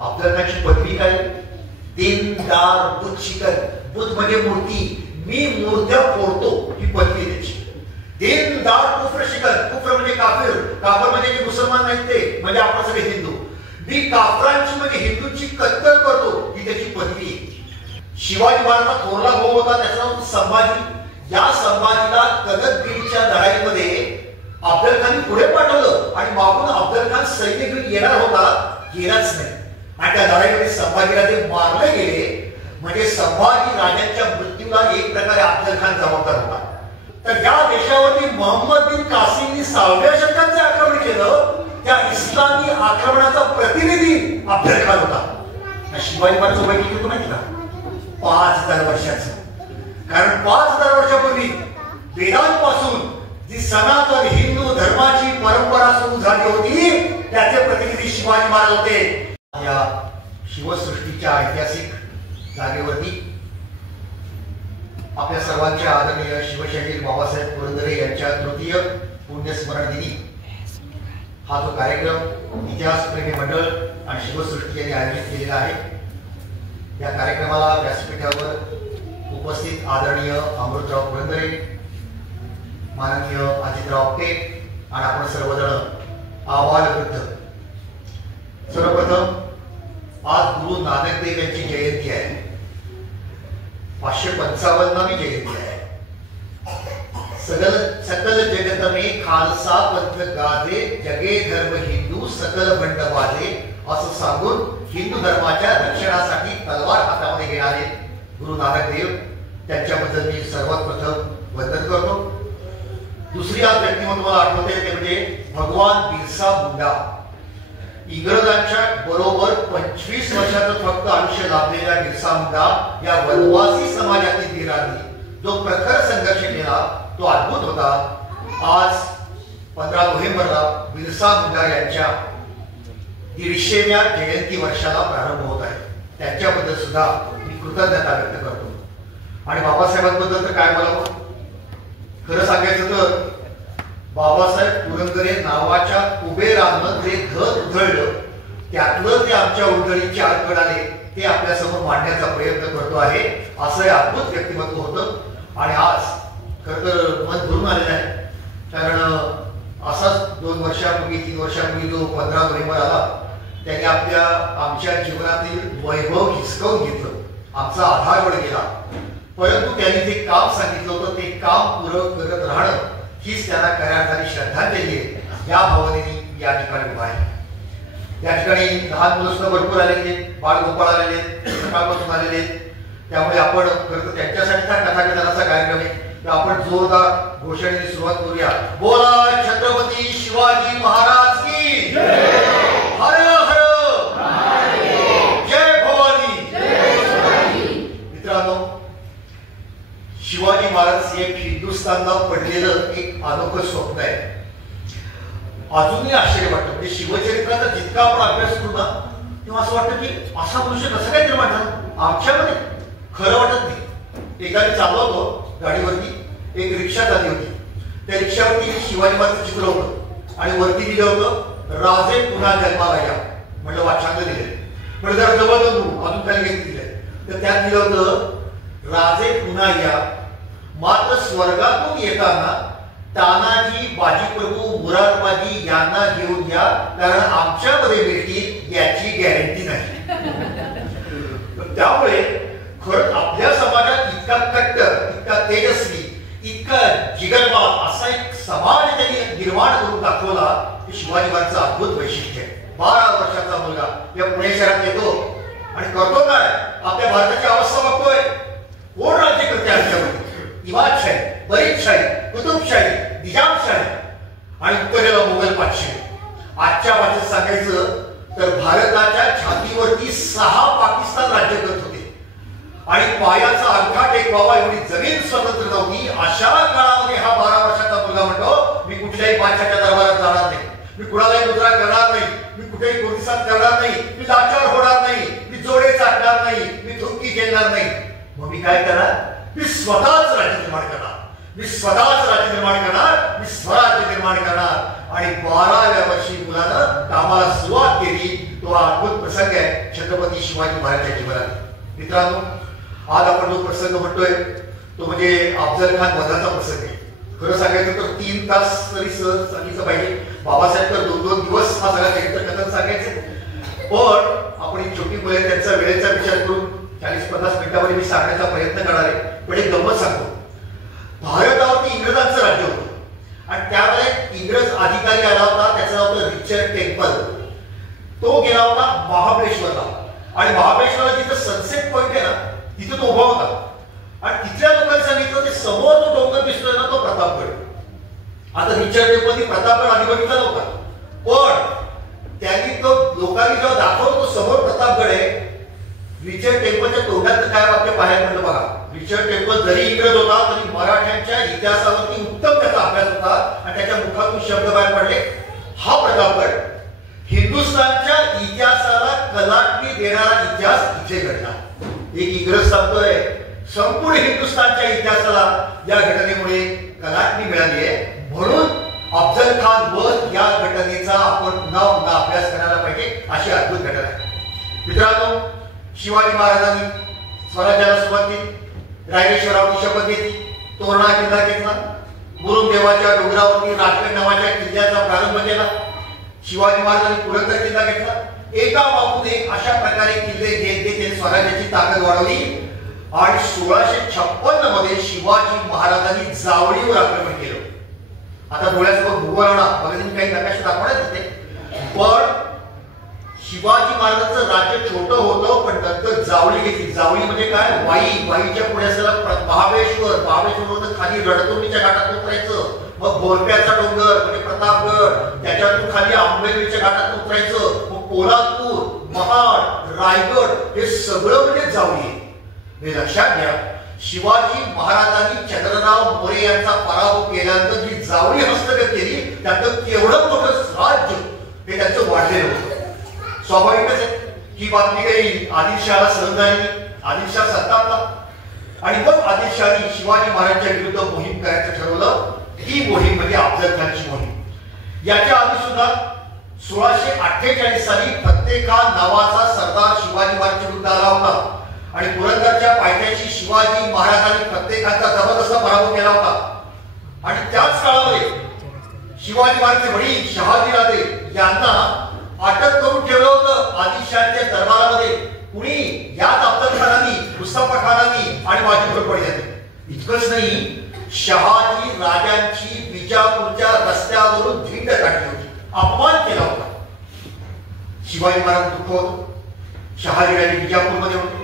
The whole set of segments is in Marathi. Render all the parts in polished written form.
अफजल खानची पदवी काय? दीनदार बुत शिकन. बुत म्हणजे मूर्ती, मी मूर्त्या फोडतो ही पदवी त्याची. दीनदार कुफ्र शिकन. कुफ्र म्हणजे काफिर, काफर म्हणजे जे मुसलमान नाहीत ते, म्हणजे आपण सगळे हिंदू. मी काफरांची म्हणजे हिंदूंची कत्तल करतो ही त्याची पदवी. शिवाजी महाराजांचा थोरला भाऊ होता, त्याचं नाव संभाजी. या संभाजीला कनकगिरीच्या लढाईमध्ये अफजल खान पुढे पाठवलं आणि मागून अफजल खान सैन्य घेऊन येणार होता, गेलाच नाही. आणि त्या लढाईमध्ये संभाजीला ते मारले गेले. म्हणजे संभाजी राजांच्या मृत्यूला एक प्रकारे अफजल खान जबाबदार होता. तर या देशावरती मोहम्मद बिन कासिमनी 6व्या शतकाचे आक्रमण केलं. त्या इस्लामी आक्रमणाचा प्रतिनिधी अफजल खान होता. शिवाजी महाराज वय किती होतं माहिती का? 5000 वर्षाचं. कारण 5000 वर्षापूर्वी वेदांपासून जी सनातन हिंदू धर्माची परंपरा सुरू झाली होती, त्याचे प्रतिनिधी शिवाजी महाराज होते. या शिवसृष्टीच्या ऐतिहासिक जागेवरती आपल्या सर्वांच्या आदरणीय शिवशाहीर बाबासाहेब पुरंदरे यांच्या तृतीय पुण्यस्मरण दिनी हा जो कार्यक्रम इतिहासप्रेमी मंडळ आणि शिवसृष्टी यांनी आयोजित केलेला आहे. या कार्यक्रमाला व्यासपीठावर उपस्थित आदरणीय अमृतराव पुरंदरे, माननीय अजितराव आपटे आणि आपण सर्वजण आबालवृद्ध. सर्वप्रथम आज गुरु नानक देव यांची जयंती आहे. 555वी जयंती आहे. सकल जगत में खालसा पंथ गाजे, जगे धर्म हिंदू सकल बंड वाजे असं सांगून हिंदू धर्माच्या रक्षणासाठी तलवार हातामध्ये घेणारे गुरु नानक देव, त्यांच्याबद्दल मी सर्वात प्रथम वंदन करतो. दुसरी आज व्यक्तिमत्व मला आठवते ते म्हणजे भगवान बिरसा मुंडा. इंग्रजांच्या बरोबर 25 वर्षाचं फक्त आयुष्य लाभलेल्या बिरसा मुंडा या वनवासी समाजातील वीरांनी जो प्रखर संघर्ष केला तो अद्भुत होता. आज 15 नोव्हेंबरला बिरसा मुंडा यांच्या 150व्या जयंती वर्षाला प्रारंभ होत आहे. त्यांच्याबद्दल सुद्धा मी कृतज्ञता व्यक्त करतो. आणि बाबासाहेबांबद्दल तर काय मला खरं सांगायचं तर बाबासाहेब पुरंदरे नावाच्या कुबेरानं जे घर उधळलं त्यातलं ते आमच्या उधळीचे आडकड आले ते आपल्या समोर मांडण्याचा प्रयत्न करतो आहे. असं हे अद्भुत व्यक्तिमत्व होतं. आणि आज खरं तर मन भरून आलेलं आहे. कारण असाच 2 वर्षापूर्वी 3 वर्षापूर्वी जो 15 नोव्हेंबर आला त्याने आमच्या जीवनातील वैभव हिसकावून घेतलं, आमचा आधार गेला. परंतु त्यांनी जे काम सांगितलं होतं ते काम पुरं करत राहणं हीच त्यांना खऱ्या अर्थाने श्रद्धांजली आहे. या भावनेने या ठिकाणी उभा आहे. या ठिकाणी लहान मुलं सुद्धा भरपूर आलेले, बाळगोपाळ आलेले, सकाळपासून आलेले. त्यामुळे आपण खरं तर त्यांच्यासाठी कथाकथनाचा कार्यक्रम आहे. तर आपण जोरदार घोषणेने सुरुवात करूया. बोला छत्रपती शिवाजी महाराज की हर हर जय भवानी. मित्रांनो, शिवाजी महाराज हे हिंदुस्थानला पडलेलं एक अनोखं स्वप्न आहे. अजूनही आश्चर्य वाटतं. म्हणजे शिवचरित्राचा जितका आपण अभ्यास करू ना तेव्हा असं वाटतं की असा मनुष्य कसं काय निर्माण झाला आमच्यामध्ये. खरं वाटत नाही. एका मी चाललो होतो गाडीवरती, एक रिक्षा झाली होती. त्या रिक्षावरती शिवाजी महाराज चित्र होतं आणि वरती दिलं होतं राजे पुन्हा जन्माला या. म्हटलं वाचांग दिले. म्हणजे जरा जवळ अजून काही घेतली दिलंय तर त्यात दिलं होतं राजे पुन्हा या, मात्र स्वर्गातून येताना तानाजी, बाजीप्रभू, मुरादबाजी यांना घेऊन या, कारण आमच्यामध्ये भेटतील याची गॅरंटी नाही. त्यामुळे खरं आपल्या समाजात इतका कट्टर, इतका तेजस्वी, इतका जिगरबाज असा एक समाज त्यांनी निर्माण करून दाखवला की शिवाजी महाराजांचं अद्भुत वैशिष्ट्य आहे. 12 वर्षाचा मुलगा या पुणे शहरात येतो आणि करतो काय? आपल्या भारताची अवस्था बघतोय. कोण राज्य करते आमच्यामध्ये? इमादशाही, बरीदशाही, कुतुबशाही, निजामशाही आणि उत्तरेला मुघल पातशाही. आजच्या भाषेत सांगायचं तर भारताच्या छातीवरती 6 पाकिस्तान राज्य करत होते आणि पायाचा अंगठा टेकवावा एवढी जमीन स्वतंत्र नव्हती. अशा काळामध्ये हा 12 वर्षाचा मुलगा म्हणतो मी कुठल्याही बादशाच्या दरबारात जाणार नाही, मी कुणालाही मुद्रा करणार नाही, मी कुठेही कोणतीसात करणार नाही, मी लाचार होणार नाही, मी जोडे चाटणार नाही, मी थुंकी घेणार नाही. मग मी काय करणार? मी स्वतःच राज्य निर्माण करणार, मी स्वतःच राज्य निर्माण करणार, मी स्वराज्य निर्माण करणार. आणि 12व्या वर्षी मुलानं कामाला सुरुवात केली. तो तो अद्भुत प्रसंग आहे छत्रपती शिवाजी महाराजांच्या जीवनात. मित्रांनो, आज आपण जो प्रसंग म्हणतोय तो म्हणजे अफजल खान वधाचा प्रसंग आहे. खरं सांगायचं तर 3 तास तरी सहज सांगितलं पाहिजे. बाबासाहेब तर 2-2 दिवस हा सगळा चरित्र कथन सांगायचं. पण आपण एक छोटी मुले त्यांचा वेळेचा विचार करून 40-50 मिनिटांमध्ये मी सांगण्याचा प्रयत्न करणार आहे. पण एक गंमत सांगतो. भारतावरती इंग्रजांचं राज्य होतं आणि त्यावेळेस इंग्रज अधिकारी आला होता, त्याचं नाव होतं रिचर्ड टेम्पल. तो गेला होता महाबळेश्वरला आणि महाबळेश्वरला जिथं सनसेट पॉइंट आहे ना तिथे तो उभा होता आणि तिथल्या लोकांनी सांगितलं ते समोर जो डोंगर दिसतोय ना तो प्रतापगड. आता रिचर्ड टेम्पलनी प्रतापगड आधी बघितला नव्हता, पण त्यांनी तो लोकांनी जेव्हा दाखवतो तो समोर प्रतापगड आहे. रिचर्ड टेम्पलच्या तोंडात काय वाक्य बाहेर पडलं बघा. रिचर्ड टेम्पल जरी इंग्रज होता तरी मराठ्यांच्या इतिहासावरती उत्तम त्याचा अभ्यास होता आणि त्याच्या मुखातून शब्द बाहेर पडले, हा प्रतापगड हिंदुस्थानच्या इतिहासाला कलाटणी देणारा इतिहास इथे घडला. एक इंग्रज सांगतोय संपूर्ण हिंदुस्थानच्या इतिहासाला या घटनेमुळे कलाटणी मिळाली आहे, म्हणून अफजल खान वध या घटनेचा आपण पुन्हा अभ्यास करायला पाहिजे. अशी अद्भुत घटना आहे. मित्रांनो, शिवाजी महाराजांनी स्वराज्याला सुरुवात केली. रायरेश्वरावरती शपथ घेतली, तोरणा किल्ला घेतला, मुरुमदेवाच्या डोंगरावरती राजगड नावाच्या किल्ल्याचा प्रारंभ केला. शिवाजी महाराजांनी पुरंदर किल्ला घेतला. एका मागून एक अशा प्रकारे किल्ले घेत घेत स्वराज्याची ताकद वाढवली आणि 1656 मध्ये शिवाजी महाराजांनी जावळीवर आक्रमण केलं. आता डोळ्यासमोर भूगोल काही नकाशे दाखवण्यात येते, पण शिवाजी महाराजांचं राज्य छोटं होतं पण नंतर जावळी घेतली. जावळी म्हणजे काय? वाईच्या पुढे असलेला महाबळेश्वर खाली रणतुंडीच्या घाटात उतरायचं, मग बोरप्याचा डोंगर म्हणजे प्रतापगड, त्याच्यातून खाली आंबेडकरच्या घाटात उतरायचं, मग पोलादपूर, महाड, रायगड हे सगळं म्हणजे जावळी. हे लक्षात घ्या, शिवाजी महाराजांनी चंद्रराव मोरे यांचा पराभव केल्यानंतर जी जावळी हस्तगत केली त्यातलं केवढं मोठं राज्य हे त्यांचं वाढलेलं होतं. स्वाभाविकच आहे ही बातमी काही आदिलशहाला सहन झाली. आदिलशाह सत्तावला आणि मग आदिलशाही शिवाजी महाराजांच्या विरुद्ध मोहीम करायचं ठरवलं. ही मोहीम म्हणजे अफजल खानची मोहीम. याच्या आधी सुद्धा 1648 साली फत्ते खान नावाचा सरदार शिवाजी महाराजांच्या विरुद्ध आला होता आणि पुरंदरच्या पायथ्याशी शिवाजी महाराजांनी फत्ते खानचा जबरदस्त पराभव केला होता. आणि त्याच काळामध्ये शिवाजी महाराजांचे वडील शहाजीराजे यांना अटक करून ठेवलं होतं आदिलशाहच्या दरबारामध्ये. कुणी? याच अफजल खानांनी, मुस्तफा खानांनी आणि बाजी घोरपडे यांनी. इतकंच नाही, शहाजी राजांची विजापूरच्या रस्त्यावरून धिंड काढली होती, अपमान केला होता. शिवाजी महाराज दुःख होतं. शहाजी राजे विजापूरमध्ये होते,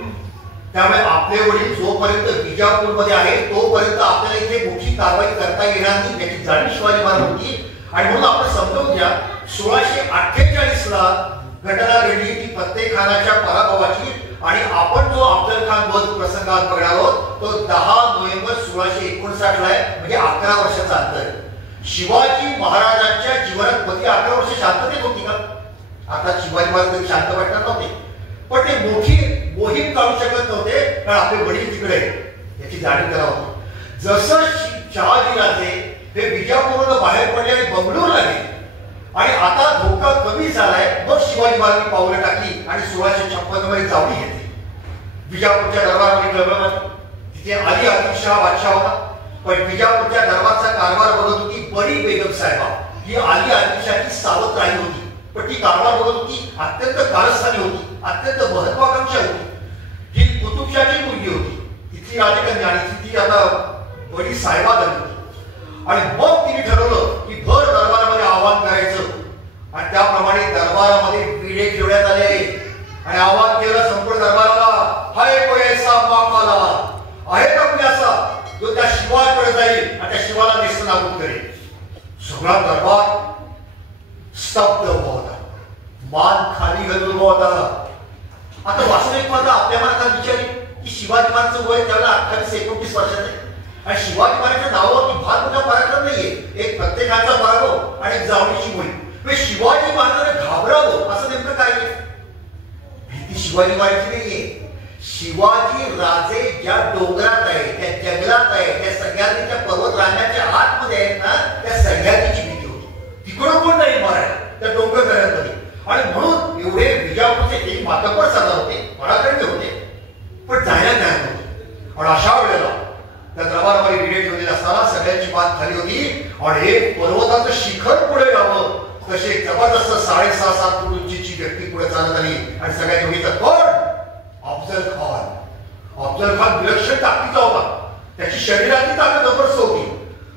त्यामुळे आपले वडील जोपर्यंत विजापूरमध्ये आहे तोपर्यंत आपल्याला इथे मोठी कारवाई करता येणार नाही याची जाणीव शिवाजी महाराज होती. आणि म्हणून आपण समजून घ्या, 1648 ला घटना घडली ती फत्ते खानाच्या पराभवाची. आणि आपण जो अफजल खान वध प्रसंगात बघणार आहोत तो 10 नोव्हेंबर 1659 ला आहे, म्हणजे 11 वर्षाचा अंतर. शिवाजी महाराजांच्या जीवनात मध्ये 11 वर्ष शांततेत होती का? आता शिवाजी महाराज शांत वाटणार नव्हते, पण ते मोठी मोहीम काढू शकत नव्हते कारण आपले वडील तिकडे याची जाणीव त्याला होती. जसं शहाजीराजे हे विजापूरवरून बाहेर पडले आणि बंगळूरला गेले आणि आता धोका कमी झालाय, मग शिवाजी महाराजांनी पावलं टाकली आणि 1656 मध्ये जावळी घेतली. विजापूरच्या दरबारामध्ये कळवलं तिथे आली आदिलशाह बादशाह होता, पण विजापूरच्या दरबारचा कारभार बघत होती बडी बेगम साहेबा. ही आली आदिलशाहची सावत्र आई होती, पण ती कारभार बघत होती, अत्यंत कारस्थानी होती, अत्यंत महत्वाकांक्षा होती. ही कुतुबशाची मुलगी होती, तिथली राजकन्या आणि ती आता बडी साहेबा झाली होती. आणि मग तिने ठरवलं की भर दरबारामध्ये आवाहन करायचं आणि त्याप्रमाणे दरबारामध्ये विडे ठेवण्यात आले आणि आवाहन केलं संपूर्ण दरबाराला, हाय कोई ऐसा माकाला आहे का कोणी असा जो त्या शिवाकडे जाईल आणि त्या शिवाला नेस्तनाबूत करेल. सगळा दरबार स्तब्ध उभा होता, मान खाली घालून उभा होता. आता वास्तविक मात्र आपल्या मनात विचार की शिवाजी महाराजांचं वय त्याला 28-29 वर्षाचं आणि शिवाजी महाराजांच्या नावावरती फार मोठा पराक्रम नाहीये. एक फत्ते खानचा पराभव आणि एक जावळीची मोहीम. शिवाजी महाराजांना घाबरावं असं नेमकं काय? भीती शिवाजी महाराजांची नाहीये. शिवाजी राजे ज्या डोंगरात आहे, त्या जंगलात आहे, त्या सह्याद्रीच्या पर्वत रांगाच्या आतमध्ये आहेत ना, त्या सह्याद्रीची भीती होती. तिकडं कोण नाही मारायला त्या डोंगर दऱ्यांमध्ये. आणि म्हणून एवढे विजापूरचे काही मातब्बर सरदार होते, पराक्रमी होते, पण जायला तयार नव्हते. पण अशा वेळेला त्या दरबारामध्ये विडे ठेवलेले असताना सगळ्यांची बात खाली होती आणि एक पर्वताचं शिखर पुढे यावं तशी एक जबरदस्त 6.5-7 फूट उंचीची व्यक्ती पुढे चालत आली आणि सगळ्यांनी बघितलं कोण? अफजल खान. अफजल खान विलक्षण ताकदीचा होता, त्याची शरीराची ताकद जबरदस्त होती.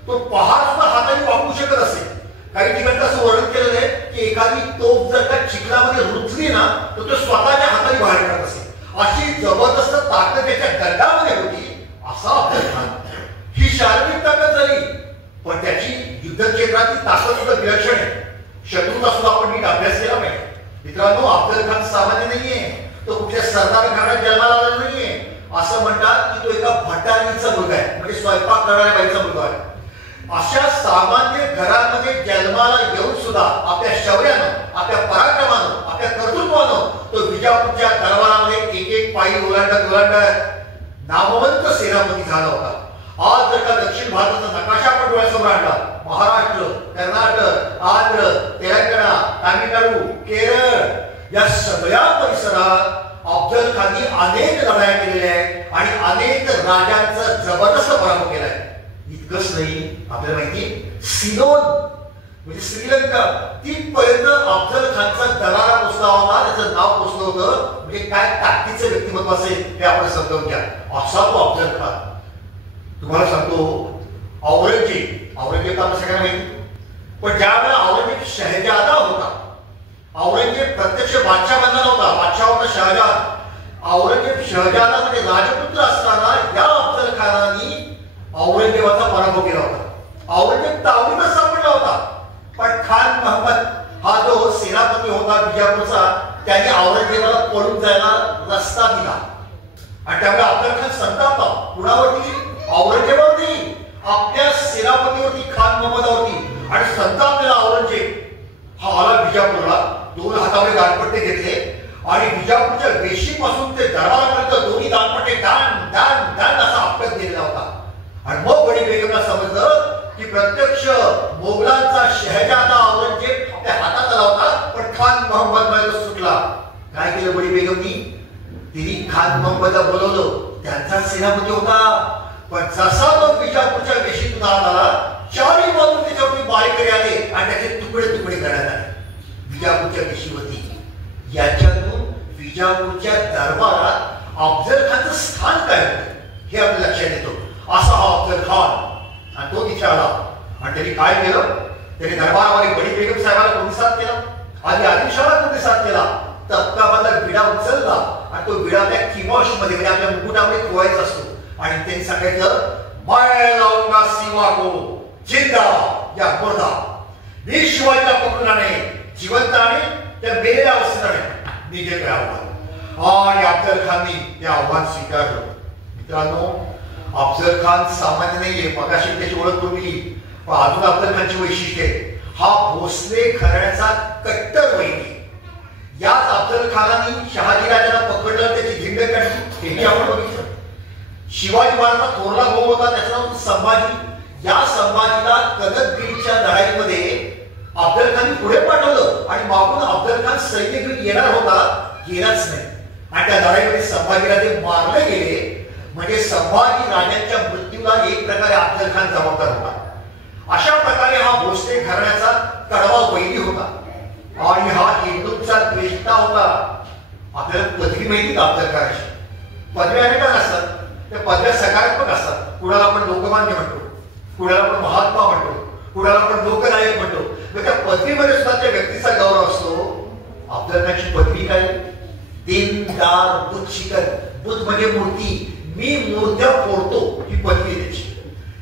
तो पहाड सुद्धा हाताने वापरू शकत असे. काही ठिकाणी असं वर्णन केलेलं आहे की एखादी तोफ जर का चिखलामध्ये रुजली ना तर तो स्वतःच्या हाताने बाहेर काढत असे. अशी जबरदस्त ताकद त्याच्या दंडामध्ये होती. असा अफजल खान. ही शारीरिक ताकद झाली, पण त्याची युद्ध क्षेत्रातली ताकद सुद्धा विलक्षण आहे. शत्रूचा सुद्धा आपण नीट अभ्यास केला पाहिजे. मित्रांनो, अफजल खान सामान्य नाहीये, तो कुठल्या सरदार घराण्यात जन्माला आलेला नाहीये. असं म्हणतात की तो एका भटारीचा मुलगा आहे, म्हणजे स्वयंपाक करणाऱ्या बाईचा मुलगा आहे. अशा सामान्य घरामध्ये जन्माला येऊन सुद्धा आपल्या शौर्यानं, आपल्या पराक्रमानं, आपल्या कर्तृत्वानं तो विजापूरच्या दरबारामध्ये एक पायी ओलांडत नामवंत सेनापती झाला होता. आज जर का दक्षिण भारताचा नकाशा आपण डोळ्यासमोर आणला, महाराष्ट्र, कर्नाटक, आंध्र, तेलंगणा, तामिळनाडू, केरळ या सगळ्या परिसरात अफजल खाननी अनेक लढाया केलेल्या आहेत आणि अनेक राजांचा जबरदस्त पराभव केलाय. इतकंच नाही, आपल्याला माहिती सिलोन म्हणजे श्रीलंका तिथपर्यंत अफजल खानचा दरारा पोचला होता, त्याचं नाव पोचलं होतं. म्हणजे काय ताकदीचं व्यक्तिमत्व असेल हे आपण समजावून घ्या. असा तो अफजल खान. तुम्हाला सांगतो, औरंगजेब तर आपल्या सगळ्यांना माहिती, पण ज्यावेळेला औरंगजेब शहजादा होता, औरंगजेब प्रत्यक्ष बादशाह बनला नव्हता, बादशाह होता शहजाद. औरंगजेब शहजादा म्हणजे राजपुत्र असताना या अफजल खानाने औरंगजेबाचा पराभव केला होता. औरंगजेब तावडीतच सापडला होता, पण खान महम्मद हा जो सेनापती होता बिजापूरचा, त्याने औरंगजेबाला पळून जायला रस्ता दिला आणि त्यामुळे अफजल खान संतापला. कुणावरती? औरंगजेबावरती, आपल्या सेनापतीवरती, खान महम्मदावरती. आणि संतापलेला औरंगजेब हा आला बिजापूरला, 2 हातामध्ये दानपट्टे घेतले आणि बिजापूरच्या वेशीपासून ते दरबारापर्यंत दोन्ही दानपट्टे डान डान डान असा आपटत गेलेला होता. आणि मग बडी बेगमला समजलं की प्रत्यक्ष मोगलांचा शहजादा औरंगजेब आपल्या हातात आला होता, पण खान महम्मद सुटला. काय केलं बडी बेगमनी? तिने खान महम्मदला बोलवलं. त्यांचा सेनापती होता, पण जसा तो बिजापूरच्या वेशीतून आला, 4ही बाजून त्याच्यावरती बारीकरी आले आणि त्याचे तुकडे तुकडे करण्यात आले. बिजापूरच्या वेशीवरती. याच्यातून बिजापूरच्या दरबारात अफजल खानचं स्थान काय होतं हे आपल्या लक्षात येतो. असा हा अफजल खान. आणि तो तिथे आला आणि त्यांनी काय केलं? त्याने दरबारामध्ये बडी बेगम साहेबाला प्रतिसाद केला, आधी आदिलशाहला प्रतिसाद केला. तबकामधला विडा उचलला आणि तो विडा त्या किमोश मध्ये म्हणजे आपल्या मुकुटामध्ये खोवायचा असतो आणि त्यांनी सांगितलं, मैं लाऊंगा सीमा को जिंदा या मुर्दा. मी शिवाजीला पकडून आणे, जिवंत आणि त्या मेलेल्या अवस्थेत निघे आव्हान. आणि अफजल खाननी ते आव्हान स्वीकारलं. मित्रांनो, अफजल खान सामान्य नाहीये. मगाशी त्याची ओळख करून दिली, पण अजून अफजल खानची वैशिष्ट्य आहे, हा भोसले घराण्याचा कट्टर वैरी. याच अफजल खानाने शहाजी राजाला पकडलं, त्याची झिंड काढली, हेही आपण बघितलं. शिवाजी महाराजांचा थोरला भाऊ होता, त्याचं नाव संभाजी. या संभाजीला कनकगिरीच्या लढाईमध्ये अफजल खानने पुढे पाठवलं आणि मागून अफजल खान सैन्य घेऊन येणार होता, गेलाच नाही. आणि त्या लढाईमध्ये संभाजीराजे मारले गेले. म्हणजे संभाजी राजांच्या मृत्यूला एक प्रकारे अफजल खान जबाबदार होता. अशा प्रकारे हा भोसले घराण्याचा कडवा वैरी होता आणि हा हिंदूंचा द्वेषता होता. आपल्याला पदवी माहिती का अफजल खानाची? पदव्या अनेकच असतात, त्या पदव्या सकारात्मक असतात. कुणाला आपण लोकमान्य म्हणतो, कुणाला आपण महात्मा म्हणतो, कुणाला आपण लोकनायक म्हणतो. त्या पदवीमध्ये सुद्धा त्या व्यक्तीचा गौरव असतो. अफजल खानची पदवी काय? दीनदार बुत शिकन. बुत म्हणजे मूर्ती, मी मूर्त्या फोडतो, ही पदवी त्याची.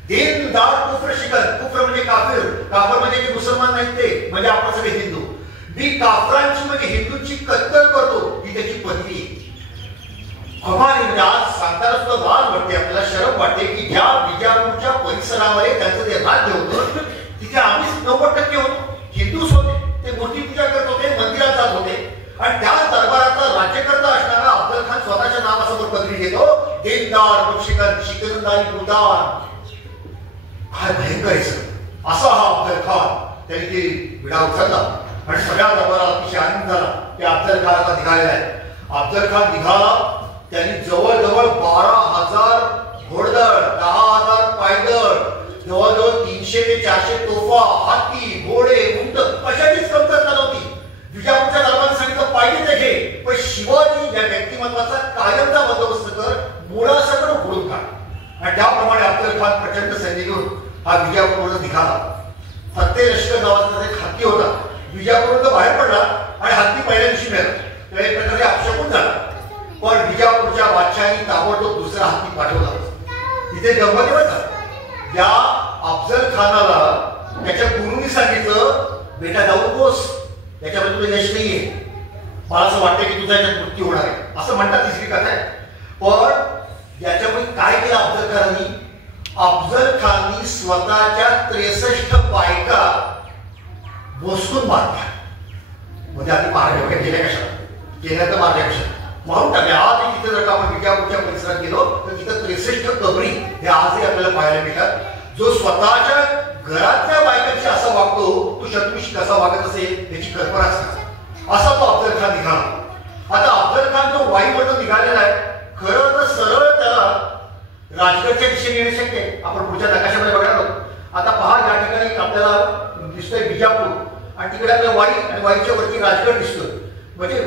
दीनदार कुफ्र शिकन. कुफ्र म्हणजे काफिर, काफर म्हणजे जे मुसलमान नाहीत ते, म्हणजे आपण सगळे हिंदू. मी काफरांची म्हणजे हिंदूंची कत्तल करतो, ही त्याची पदवी. कमाल. म्हणजे आज सांगताना सुद्धा लाज वाटते, आपल्याला शरम वाटते की ज्या बिजापूरच्या परिसरामध्ये त्यांचं जे राज्य होतं तिथे आम्ही 90% होतो, हिंदूच होते. ते मूर्ती पूजा करत होते, मंदिरात जात होते. आणि त्या दरबाराचा राज्यकर्ता असणारा अफजल खान स्वतःच्या नावासमोर पदवी घेतो, दीनदार शिकन, शिकनदारी उदार. काय भयंकर आहे. असा हा अफजल खान. त्यांनी ते विडा उचलला आणि सगळ्या दरबाराला अतिशय आनंद झाला की अफजल खान आता निघालेला आहे. अफजल खान निघाला, त्यांनी जवळजवळ 12,000 घोडदळ, 10,000 पायदळ, जवळजवळ 300 ते 400 तोफा, हत्ती, घोडे, उंट कशाचीच कमतरता नव्हती. विजापूरच्या दरबाराने सांगितलं पाहिजे ते घे, पण शिवाजी या व्यक्तिमत्वाचा कायमचा बंदोबस्त कर, मुळासकट फोडून काढ. आणि त्याप्रमाणे अफजल खान प्रचंड सैन्य घेऊन हा विजापूरवरून निघाला. फत्ते लष्कर नावाचा एक हत्ती होता, विजापूरवरून बाहेर पडला आणि हत्ती पहिल्या दिवशी मिळाला. तर एक प्रकारे अपशकून झाला. पण विजापूरच्या बादशाहांनी ताबडतोब दुसरा हत्ती पाठवला. तिथे गंमत झाला. या अफजल खानाला त्याच्या गुरुनी सांगितलं, बेटा जाऊ नकोस, त्याच्यामध्ये तुला यश नाहीये, मला असं वाटतं की तुझा याच्यात मृत्यू होणार आहे, असं म्हणतात. तिसरी कथा आहे. पण याच्यामुळे काय केलं अफजल खानांनी? अफजल खाननी स्वतःच्या 63 बायका बसकून मारल्या. म्हणजे आधी मारल्या वगैरे केल्या कशा, केल्या तर मारल्या कशा, मारून टाकल्या. आज तिथे जर का आपण विजापूरच्या परिसरात गेलो तर तिथं 63 कबरी हे आजही आपल्याला पाहायला मिळतात. जो स्वतःच्या घरातल्या बायकांशी असा वागतो, तो शत्रूशी कसा वागत असेल याची कल्पनाच करा. असा तो अफजल खान निघाला. आता अफजल खान जो वाईमधून निघालेला आहे, खरं तर सरळ त्याला राजगडच्या दिशेने येणे शक्य आहे. आपण पुढच्या नकाशामध्ये बघणार आहोत. आता पहा, या ठिकाणी आपल्याला दिसतोय विजापूर आणि तिकडे आपल्या वाई आणि वाईच्या वरती राजगड दिसतोय. म्हणजे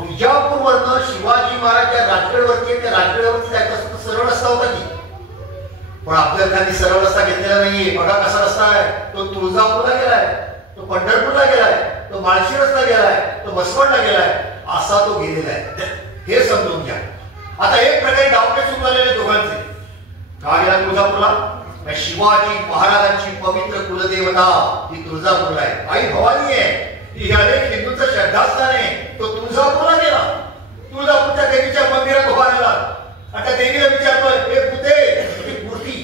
विजापूरवरनं शिवाजी महाराज या राजगडवरती, त्या राजगडावरती जायचं असतं सरळ रस्ता होता की. पण अफजल खाननी सरळ रस्ता घेतलेला नाहीये. बघा कसा रस्ता आहे. तो तुळजापूरला गेलाय, तो पंढरपूरला गेलाय, तो माळशी रस्ता गेलाय, तो बसवडला गेलाय, असा तो गेलेला आहे. हे समजून घ्या. आता एक प्रकारे डावटे सुरू झालेले दोघांचे. का गेला तुळजापूरला? शिवाजी महाराजांची पवित्र कुलदेवता ही तुळजापूरला आहे. आई भवानी आहे, ही अनेक हिंदूंचं श्रद्धास्थान आहे. तो तुळजापूरला गेला, तुळजापूरच्या देवीच्या मंदिरात उभा राहिला आणि त्या देवीला विचारतोय, हे पुते मूर्ती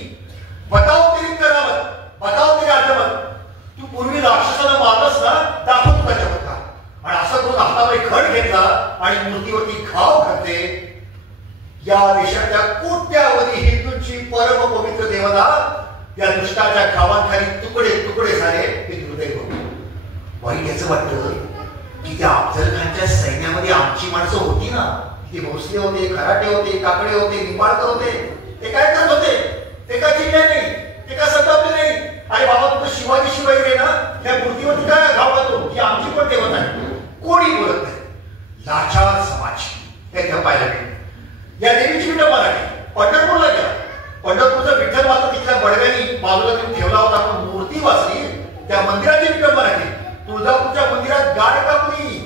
बताओ तेरी करामत, बताओ तेरी आजमत. तू पूर्वी राक्षसाला मारलंस ना, दाखव तुझा चमत्कार. आणि असं करून हातामध्ये खड घेतला आणि मूर्तीवरती घाव घातले. या देशाच्या कोट्यावधी हिंदूंची परम पवित्र देवता या दुष्टाच्या घावांखाली तुकडे तुकडे झाले. हे दुर्दैव. वाईट याचं वाटतं की त्या अफजल खानच्या सैन्यामध्ये आमची माणसं होती ना, ते भोसले होते, खराटे होते, काकडे होते, निंबाळकर होते. ते काय करत होते? ते काय चिडले नाही, ते काय संतापले नाही. अरे बाबा, तुझं शिवाजी शिवाई रे ना, त्या मूर्तीवरती काय घाव घालतो? ही आमची पण देवता आहे. कोणी बोलत नाही. लाचार समाज हे पाहायला मिळेल. या देवीची विटंबना केली. पंढरपूरला गेला. पंढरपूरचा विठ्ठल मात्र तिथल्या बडव्यांनी बाजूला देऊन ठेवला होता, पण मूर्ती वाचली. त्या मंदिराची विटंबना केली. तुळजापूरच्या मंदिरात गाड कापली.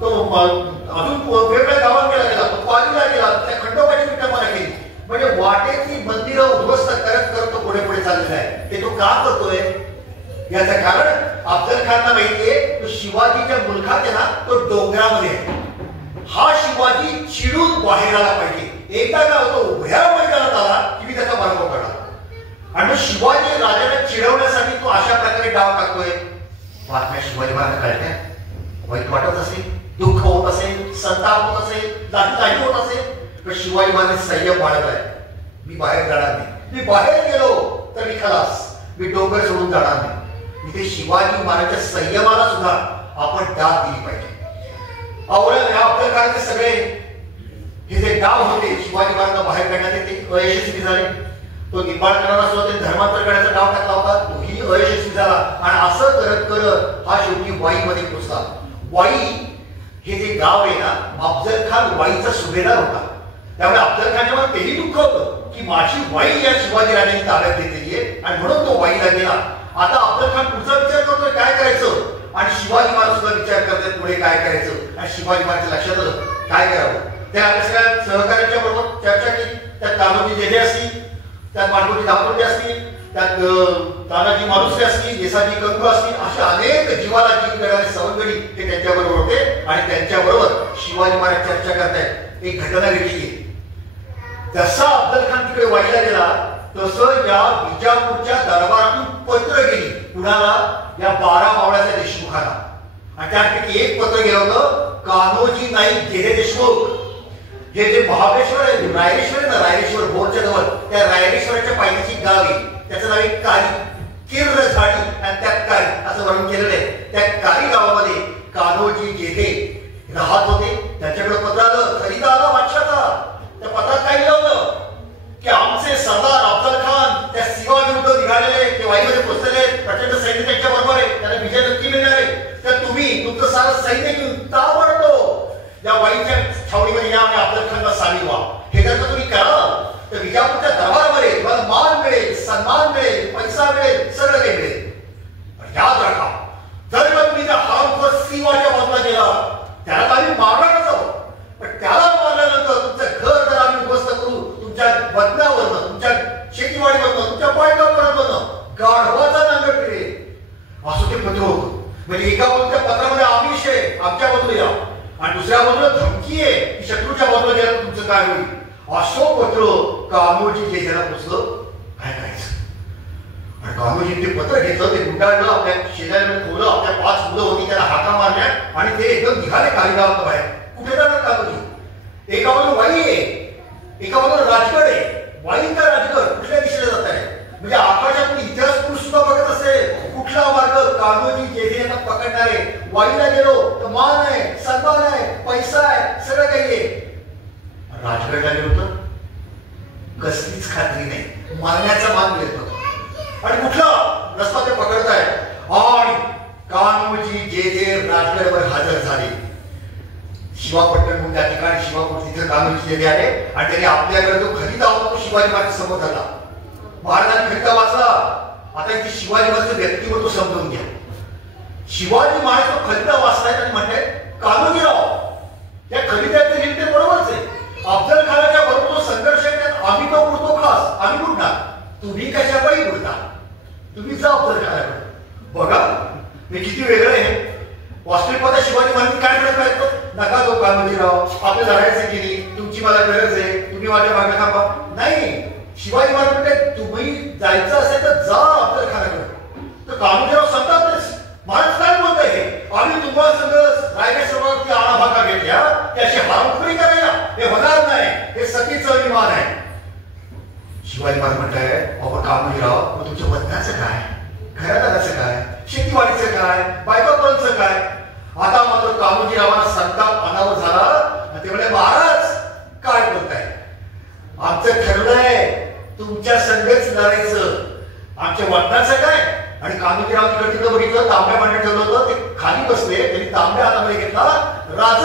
तो अजून वेगवेगळ्या गावात गेला, तो पालीला गेला, त्या खंडोबाची विटंबना केली. म्हणजे वाटेची मंदिरं उद्ध्वस्त करत करत तो पुढे पुढे चाललेला आहे. ते तो का करतोय? याचं कारण अफजल खानला माहितीये, तो शिवाजीच्या मुलखात आहे ना, तो डोंगरामध्ये आहे. हा शिवाजी चिडून बाहेर आला पाहिजे. एकदा का तो उभ्या मैदानात आला की मी त्याचा मार्ग पडला. आणि शिवाजी राजाला चिडवण्यासाठी तो अशा प्रकारे डाव टाकतोय. बातम्या शिवाजी महाराज कळत्या, वाईट वाटत असेल, दुःख होत असेल, संताप होत असेल, जागी होत असेल, तर शिवाजी महाराज संयम बाळगलाय. मी बाहेर जाणार नाही, मी बाहेर गेलो तर मी खलास, मी डोंगर सोडून जाणार नाही. इथे शिवाजी महाराजांच्या संयमाला सुद्धा आपण दाद दिली पाहिजे. अफजल खानचे सगळे हे जे डाव होते शिवाजी महाराजांना बाहेर काढण्याचे, ते अयशस्वी झाले. तो निंबाळकरांना सुद्धा धर्मांतर करण्याचा डाव टाकला होता, तोही अयशस्वी झाला. आणि असं करत करत हा शेवटी वाईमध्ये पोहोचला. वाई हे जे गाव आहे ना, अफजल खान वाईचा सुभेदार होता. त्यामुळे अफजल खानवर तेही दुःख होतं की माझी वाई या शिवाजी राजांनी ताब्यात घेतलेली आहे, आणि म्हणून तो वाईला गेला. आता अफजल खान पुढचा विचार करतोय काय करायचं, आणि शिवाजी महाराज सुद्धा विचार करतात पुढे काय करायचं. आणि शिवाजी महाराज लक्षात आलं काय करावं. त्या आपल्या सगळ्या सहकार्यांच्या बरोबर चर्चा केली. त्यात कान्होजी जेधे असतील, त्यात मांडवजी दापोटे असतील, त्यात तानाजी मालुसरे असतील, देसाजी कंग असतील, अशा अनेक जीवाला जीव देणारे सवंगडी हे त्यांच्याबरोबर होते. आणि त्यांच्याबरोबर शिवाजी महाराज चर्चा करतायत. एक घटना घडली. जसा अफजल खान तिकडे वाईला गेला, तसं या विजापूरच्या दरबारातून पत्र गेली कुणाला? या 12 मावळ्याच्या देशमुखाला. आणि त्यापैकी एक पत्र गेलं होतं कान्होजी नाईक जेधे देशमुख. हे जे महाबळेश्वर आहे, रायरेश्वर आहे ना, रायरेश्वर भोरच्या जवळ, त्या रायरेश्वराच्या पायथ्याची गाव आहे. त्याचं नाव आहे काली. किर्र झाडी आणि त्यात कारी असं वर्णन केलेलं आहे. त्या कारी गावामध्ये कान्होजी जेधे राहत होते. त्यांच्याकडे पत्र आलं, खरीदा आला बादशाचा. त्या पत्रात काय लिहिलं होतं की आमचे सरदार अफजल खान त्या सिवा विरुद्ध निघालेले, ते वाईमध्ये पोहोचलेले, प्रचंड सैन्य त्यांच्या बरोबर आहे, त्यांना विजय नक्की मिळणार आहे. तर तुम्ही तुमचं सारं सैन्य घेऊन ताबडतोब या वाईच्या छावणीमध्ये या आणि अफजल खानला सामील व्हा. हे जर तुम्ही कराल तर विजापूरच्या दरबारामध्ये तुम्हाला मान मिळेल, सन्मान मिळेल, पैसा मिळेल, सगळं काही मिळेल. याद राखा, जर का तुम्ही त्या हरामखोर सिवाच्या बाजूला गेला त्याला तर आम्ही मारणारच आहोत, पण त्याला मारल्यानंतर तुमचं घर जर आम्ही उद्ध्वस्त करू, तुमच्या वतनावरनं, तुमच्या शेतीवाडीवरनं, तुमच्या बायकावरनं गाढवाचा नांगर फिरेल. असं ते पत्र होतं. म्हणजे एका बाजूच्या पत्रामध्ये आमिष आहे, आमच्या बाजूला या, आणि दुसऱ्या बाजूला धमकी आहे की शत्रूच्या बाजूला गेला तुमचं काय होईल. असं पत्र कान्होजी जेधेला पोचलं. काय करायचं? आणि कान्होजीने ते पत्र घेतलं, ते गुंडाळलं, आपल्या शेजाऱ्याला ठेवलं, आपल्या 5 मुलं होती त्याला हाका मारल्या आणि ते एकदम निघाले कालिगावात बाहेर. कुठे जाणार कान्होजी? एका बाजूला वाई आहे, एका बाजूला राजगड आहे. वाई का राजगड कुठल्या दिशेला जात आहे? म्हणजे आकाशातून इतिहास पुरुष सुद्धा बघत असेल कुठला मार्ग कान्होजी जेधे यांना पकडणार आहे. वाईला गेलो तर मान आहे, सन्मान आहे, पैसा आहे, सगळं काही आहे. राजगडला गेलो तर कसलीच खात्री नाही, मारण्याचा मान मिळत होता. आणि कुठला रस्ता ते पकडताय. आणि कान्होजी जेधे राजगडवर हजर झाले. शिवापट्टण म्हणून त्या ठिकाणी शिवापूर तिथे कान्होजी जेधे आले आणि त्यांनी आपल्याकडे जो खलिता होता तो शिवाजी महाराज समोर झाला. महाराजांनी खलिता वाचला. आता इथे शिवाजी महाराज व्यक्तिमत्व समजून घ्या. शिवाजी महाराज तो खलिता वाचलाय आणि म्हणताय कान्होजीराव या खलित्याचे लिहिते बरोबरच आहे. अफजल खानाच्या बरोबर जो संघर्ष आहे त्यात आम्ही तो बुडतो खास, आम्ही बुडणार, तुम्ही कशा पायी बुडता? तुम्ही जा अफजल खानाकडे. बघा मी किती वेगळं आहे. वास्तविक पदा शिवाजी महाराज काय म्हणत आहेत? नका जो कान्होजीराव, आपल्या लढायचं केली, तुमची मला गरज आहे, तुम्ही माझ्या मागे थांबा. नाही, शिवाजी महाराज म्हणतात तुम्ही जायचं असेल तर जा अफजल खानाकडे. तर कान्होजीराव संतापलेच. महाराज काय बोलताय हे? आम्ही तुम्हाला सगळं रायगड सरोवरावरती आणाभाका घेतल्या, त्याची हरामखोरी करायला हे होणार नाही, हे सतीचं अभिमान आहे. शिवाजी महाराज म्हणताय आपण कान्होजीराव मग तुमच्या वतनाचं काय, घरादाराचं काय, शेतीवाडीचं काय, बायकापोरांचं काय? आता मात्र कान्होजीरावांना संताप अनावर झाला आणि ते म्हणाले महाराज काय बोलताय? आमचं ठरलंय तुमच्या संगच लढायचं, आमच्या वतनाचं काय? आणि कान्होजीरावांनी तिकडे बघितलं, तांब्या मांडण्यात ठेवलं होतं, ते खाली बसले, त्यांनी तांब्या हातामध्ये घेतला. राज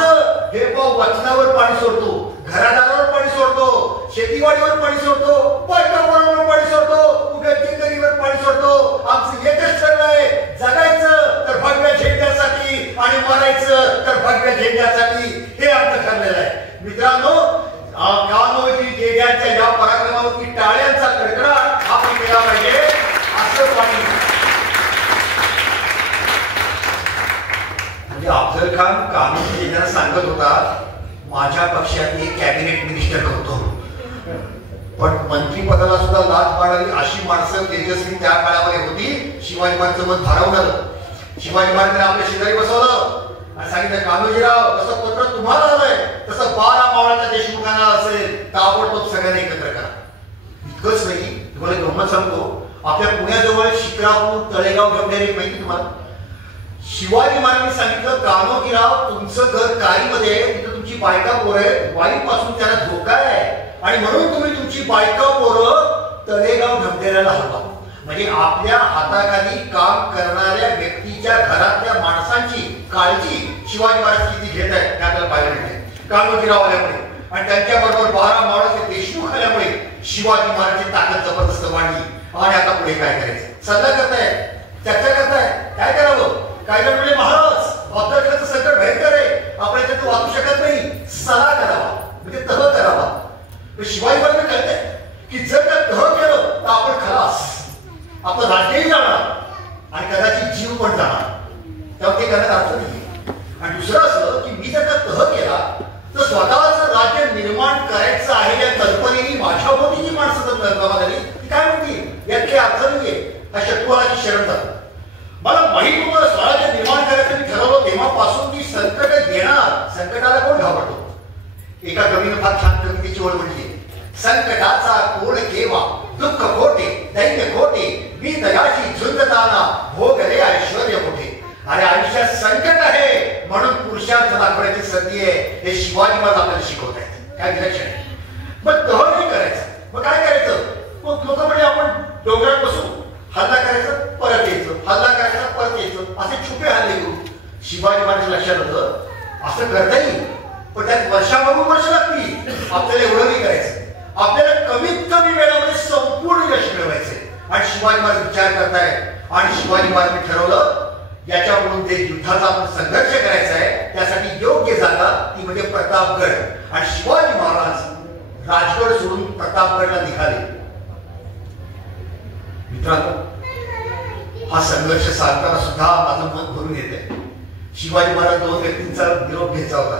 हे पाव वचनावर पाणी सोडतो, घरादारावर पाणी सोडतो, शेतीवाडीवर पाणी सोडतो, बायकापोरांवर पाणी सोडतो, उभ्या जिंदगीवर पाणी सोडतो. आमचं एकच ठरलंय, जगायचं तर भगव्या झेंड्यासाठी आणि मरायचं तर भगव्या झेंड्यासाठी, हे आमचं ठरलेलं आहे. मित्रांनो, कान्होजी जेध्यांच्या या पराक्रमावरती टाळ्यांचा कडकडाट आपण केला पाहिजे. असं पाणी म्हणजे अफजल खान कान्होजी जेधेंना सांगत होता माझ्या पक्षात एक कॅबिनेट मिनिस्टर करतो, पण मंत्रीपदाला सुद्धा लाच पाडावी अशी माणसं तेजस्वी त्या काळामध्ये होती. शिवाजी महाराजांचं मत भारावून आलं. शिवाजी महाराजांनी आपल्या शेजारी बसवलं आणि सांगितलं कान्होजीराव जसं पत्र तुम्हाला आलंय तसं 12 मावळ्याच्या देशमुखांना असेल, ताबडतोब सगळ्यांना एकत्र करा. इतकंच नाही, तुम्हाला गंमत सांगतो, आपल्या पुण्याजवळ शिक्रापूर, तळेगाव ढमढेरे माहिती तुम्हाला? शिवाजी महाराजांनी सांगितलं कान्होजीराव तुमचं घर कारीमध्ये आहे, तिथं तुमची बायका पोरं आहे, वाईपासून त्याला धोका आहे आणि म्हणून तुम्ही तुमची बायका पोरं तळेगाव ढमढेऱ्याला हलवा. म्हणजे आपल्या हाताखाली काम करणाऱ्या व्यक्तीच्या घरातल्या माणसांची काळजी शिवाजी महाराज किती घेत आहेत ते आपल्याला पाहायला मिळते कान्होजीराव आल्यामुळे. आणि त्यांच्याबरोबर 12 मावळ्याचे देशमुख आल्यामुळे शिवाजी महाराजांची ताकद जबरदस्त वाढली. आणि आता पुढे काय करायचं? सल्ला करताय, चर्चा करताय, काय करावं? काय म्हणले महाराज अफजल खानचं संकट भयंकर आहे, आपण याच्यातून वाचू शकत नाही, सल्ला करावा म्हणजे तह करावा. शिवाजी महाराज कळतंय की जर का तह केलं तर आपण खलास, आपलं राज्यही जाणार आणि कदाचित जीव पण जाणार, तेव्हा ते करण्यात अर्थ नाही. आणि दुसरं असं की मी जर का तह केला तर स्वतःच राज्य निर्माण करायचं आहे या कल्पनेने माझ्या भोवती जी माणसं जमा झाली ती काय म्हणतील यात काही अर्थ नाहीये, हा शत्रुवाची शरण जातो. मला माहित होतं स्वराज्य निर्माण करायचं मी ठरवलं तेव्हापासून की संकट येणार, संकटाला कोण घाबरतो? एका कवीनं फार छान कवितेची ओळ म्हटली, संकटाचा कोण केव्हा, दुःख खोटे, दैन्य खोटे, मी दयाची झुंजताना भोगले ऐश्वर्य मोठे. अरे आयुष्यात संकट आहे म्हणून पुरुषार्थ दाखवण्याची संधी आहे, हे शिवाजी महाराज आपल्याला शिकवत आहेत. काय विलक्षण आहे. मग तह नाही करायचं. मग काय करायचं. मग लोक म्हणजे आपण डोंगरात बसू, हल्ला करायचं परत यायचं, हल्ला करायचा परत यायचं, असे छुपे हल्ले करू. शिवाजी महाराज लक्षात होतं असं करता येईल, पण त्यात वर्षामागून वर्ष लागतील. आपल्याला एवढं नाही करायचं. आपल्याला कमीत कमी वेळामध्ये संपूर्ण यश मिळवायचंय. आणि शिवाजी महाराज विचार करताय आणि शिवाजी महाराजांनी ठरवलं याच्याकडून जे युद्धाचा आपण संघर्ष करायचा आहे त्यासाठी योग्य जागा ती म्हणजे प्रतापगड. आणि शिवाजी महाराज राजगड सोडून प्रतापगडला निघाले. मित्रांनो, हा संघर्ष साधताना सुद्धा माझं मन भरून येते. शिवाजी महाराज दोन व्यक्तींचा निरोप घ्यायचा होता.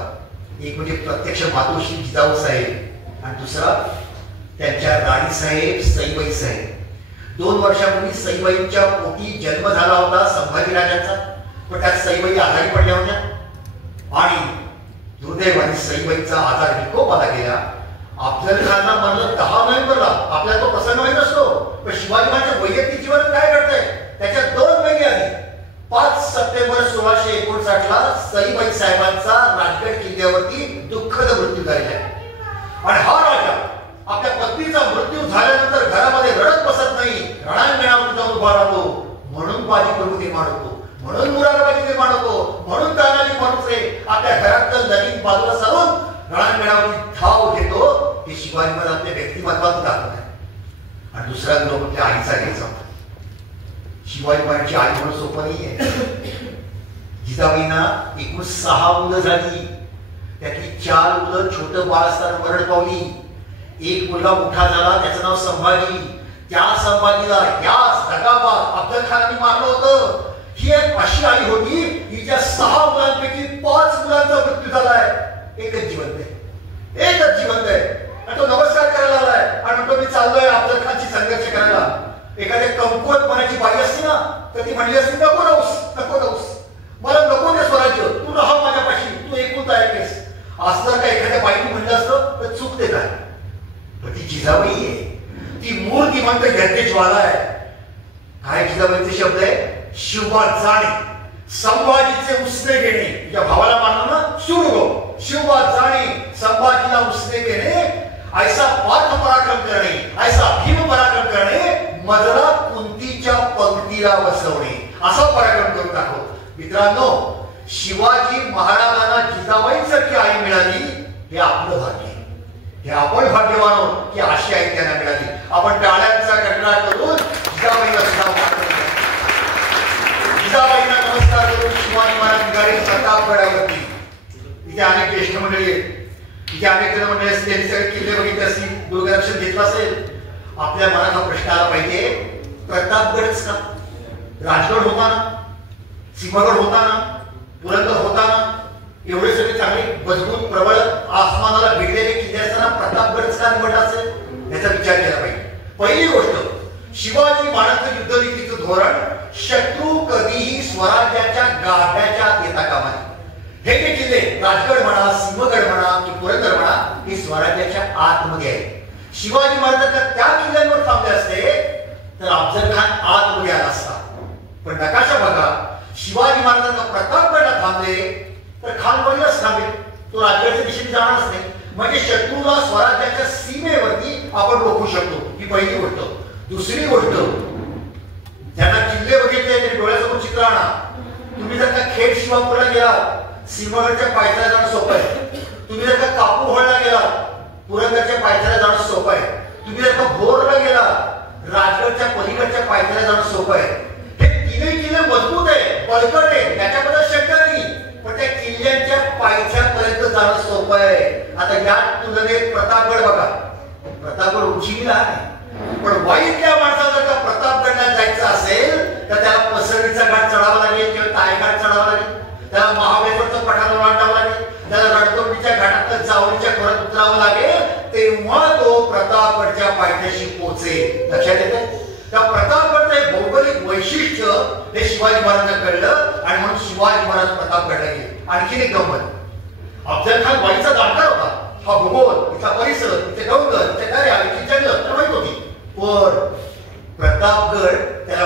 एक म्हणजे प्रत्यक्ष मातोश्री जिजाऊ साहेब आणि दुसरा त्यांच्या राणी साहेब सईबाई साहेब. 2 वर्षापूर्वी सईबाईंच्या पोटी जन्म झाला होता संभाजीराजांचा, पण त्यात सईबाई आजारी पडल्या होत्या आणि दुर्दैवाने सईबाईंचा आजार विकोपाला गेला. अफजल खानला म्हणलं 10 नोव्हेंबरला, आपल्याला तो प्रसंग माहीत असतो, पण शिवाजी महाराजांच्या वैयक्तिक जीवनात काय घडतंय त्याच्या 2 महिने आधी 5 सप्टेंबर 1659ला सईबाई साहेबांचा राजगड किल्ल्यावरती दुःखद मृत्यू झालेला आहे. आणि हा राजा आपल्या पत्नीचा मृत्यू झाल्यानंतर घरामध्ये रडत बसत नाही, रणांगणावर जाऊन उभा राहतो. म्हणून बाजी प्रभू निर्माण होतो, म्हणून मुरारबाजी निर्माण होतो, म्हणून तानाजी मालुसरे आपल्या घरातलं नवीन बाजूला सारून रणांगणावरती धाव घेतो. हे शिवाजी महाराज आपल्या व्यक्तिमत्वात दाखवत आहे. आणि दुसरा ग्रह आपल्या आईचा घ्यायचा होता. शिवाजी महाराजांची आई म्हणून सोपं नाहीये. जिजाबाईंना एकूण 6 मुलं झाली. त्यातली 4 मुलं छोटं बाळ असताना मरण पावली. एक मुलगा मोठा झाला, त्याचं नाव संभाजी. त्या संभाजीला याच दगाबाज अफजल खानाने मारलं होतं. ही एक अशी आई होती हिच्या 6 मुलांपैकी 5 मुलांचा मृत्यू झालाय. एकच जिवंत आहे, एकच जिवंत आहे. आणि तो नमस्कार करायला आलाय आणि म्हणतो मी चाललोय अफजल खानची संघर्ष करायला. एखाद्या कमकुवतपणाची बाई असती ना तर ती म्हणली असती नको राहूस, नको राहूस, मला नको ते स्वराज्य, तू राहा माझ्यापाशी, तू एकूण ऐकेस. असं जर का एखाद्या बाईने म्हणलं असतं तर चुकते काय. ती जिजाबाई आहे, ती मूर्तिमंत ज्वाला आहे. काय जिजाबाईचे शब्द आहे. शिवबा जाणे संभाजीचे उसने घेणे. तुझ्या भावाला मानलं ना शिवगो, शिवबा जाणे संभाजीला उसने घेणे. ऐसा पार्थ पराक्रम करणे, ऐसा भीम पराक्रम करणे, मजला कुंतीच्या पंक्तीला बसवणे. असा पराक्रम करून दाखव. मित्रांनो, शिवाजी महाराजांना जिजाबाईंसारखी आई मिळाली हे आपलं भाग्य. हे आपण भाग्यवान आहोत की अशी आई त्यांना मिळाली. आपण टाळ्यांचा गणराज करून जिजाबाईंना जिजाबाईंना नमस्कार करून शिवाजी महाराज निघाले प्रतापगडावरती. तिथे अनेक ज्येष्ठ मंडळी आहेत, तिथे अनेक जण मंडळी असतील, त्यांनी सगळे किल्ले बघितले असतील, दुर्गदर्शन घेतलं असेल. आपल्या मनात हा प्रश्न आला पाहिजे, प्रतापगडच का? राजगड होता ना, सिंहगड होता ना, पुरंदर होता ना, एवढे सगळे चांगले मजबूत प्रबळ आसमानाला भिडलेले किल्ले असताना प्रतापगडच का निवडला असेल याचा विचार केला पाहिजे. पहिली गोष्ट, शिवाजी महाराजांचं युद्धनीतीचं धोरण शत्रू कधीही स्वराज्याच्या गाभ्याच्या येता कामा नये. हे जे किल्ले राजगड म्हणा, सिंहगड म्हणा की पुरंदर म्हणा, हे स्वराज्याच्या आतमध्ये आहे. शिवाजी महाराज त्या किल्ल्यांवर थांबले असते तर अफजल खान आतमध्ये आला असता. पण नकाशा बघा, शिवाजी महाराजांना प्रतापगडला थांबले तर खान वळीलाच थांबेल, तो राजगडच्या दिशेने जाणारच नाही. म्हणजे शत्रूला स्वराज्याच्या सीमेवरती आपण रोखू शकतो. ही पहिली गोष्ट. दुसरी गोष्ट, ज्यांना किल्ले बघितले ते डोळ्यासमोर चित्र आणा. तुम्ही जर का खेड शिवापूरला गेलात, सिंहगडच्या पायथ्याला जाणं सोपं आहे. तुम्ही जर का कापूरहोळला गेलात, पुरंदरच्या पायथ्याला जाणं सोपं आहे. तुम्ही जर का भोरला गेला, राजगडच्या पलीकडच्या पायथ्याला जाणं सोपं आहे. हे तीनही किल्ले मजबूत आहे, बळकट आहे, त्याच्याबद्दल शंका नाही. पण त्या किल्ल्यांच्या पायथ्यापर्यंत जाणं सोपं आहे. आता या तुलनेत प्रतापगड बघा, प्रतापगड उंचीला आहे, पण वाईटल्या माणसाला जर का प्रतापगडला जायचं असेल तर त्याला पसरणीचा घाट चढावा लागेल किंवा तायघाट चढावा लागेल, त्याला महाबळेश्वरचं पठार ओलांडावं लागेल, त्याला रणकोंडीच्या घाटात जावळीच्या खोऱ्यात उतरावं लागेल, तेव्हा तो प्रतापगडच्या पायथ्याशी पोहोचेल. लक्षात येते? त्या प्रतापगडचं एक भौगोलिक वैशिष्ट्य हे शिवाजी महाराजांना कळलं आणि म्हणून शिवाजी महाराज प्रतापगडला गेले. आणखीन एक गंमत, अफजल खान वाईचा जाणकार होता. हा भूगोल, इथला परिसर, इथे डोंगर, इथे दर्या, इथे जंगल त्याला माहित होती. पण प्रतापगड त्याला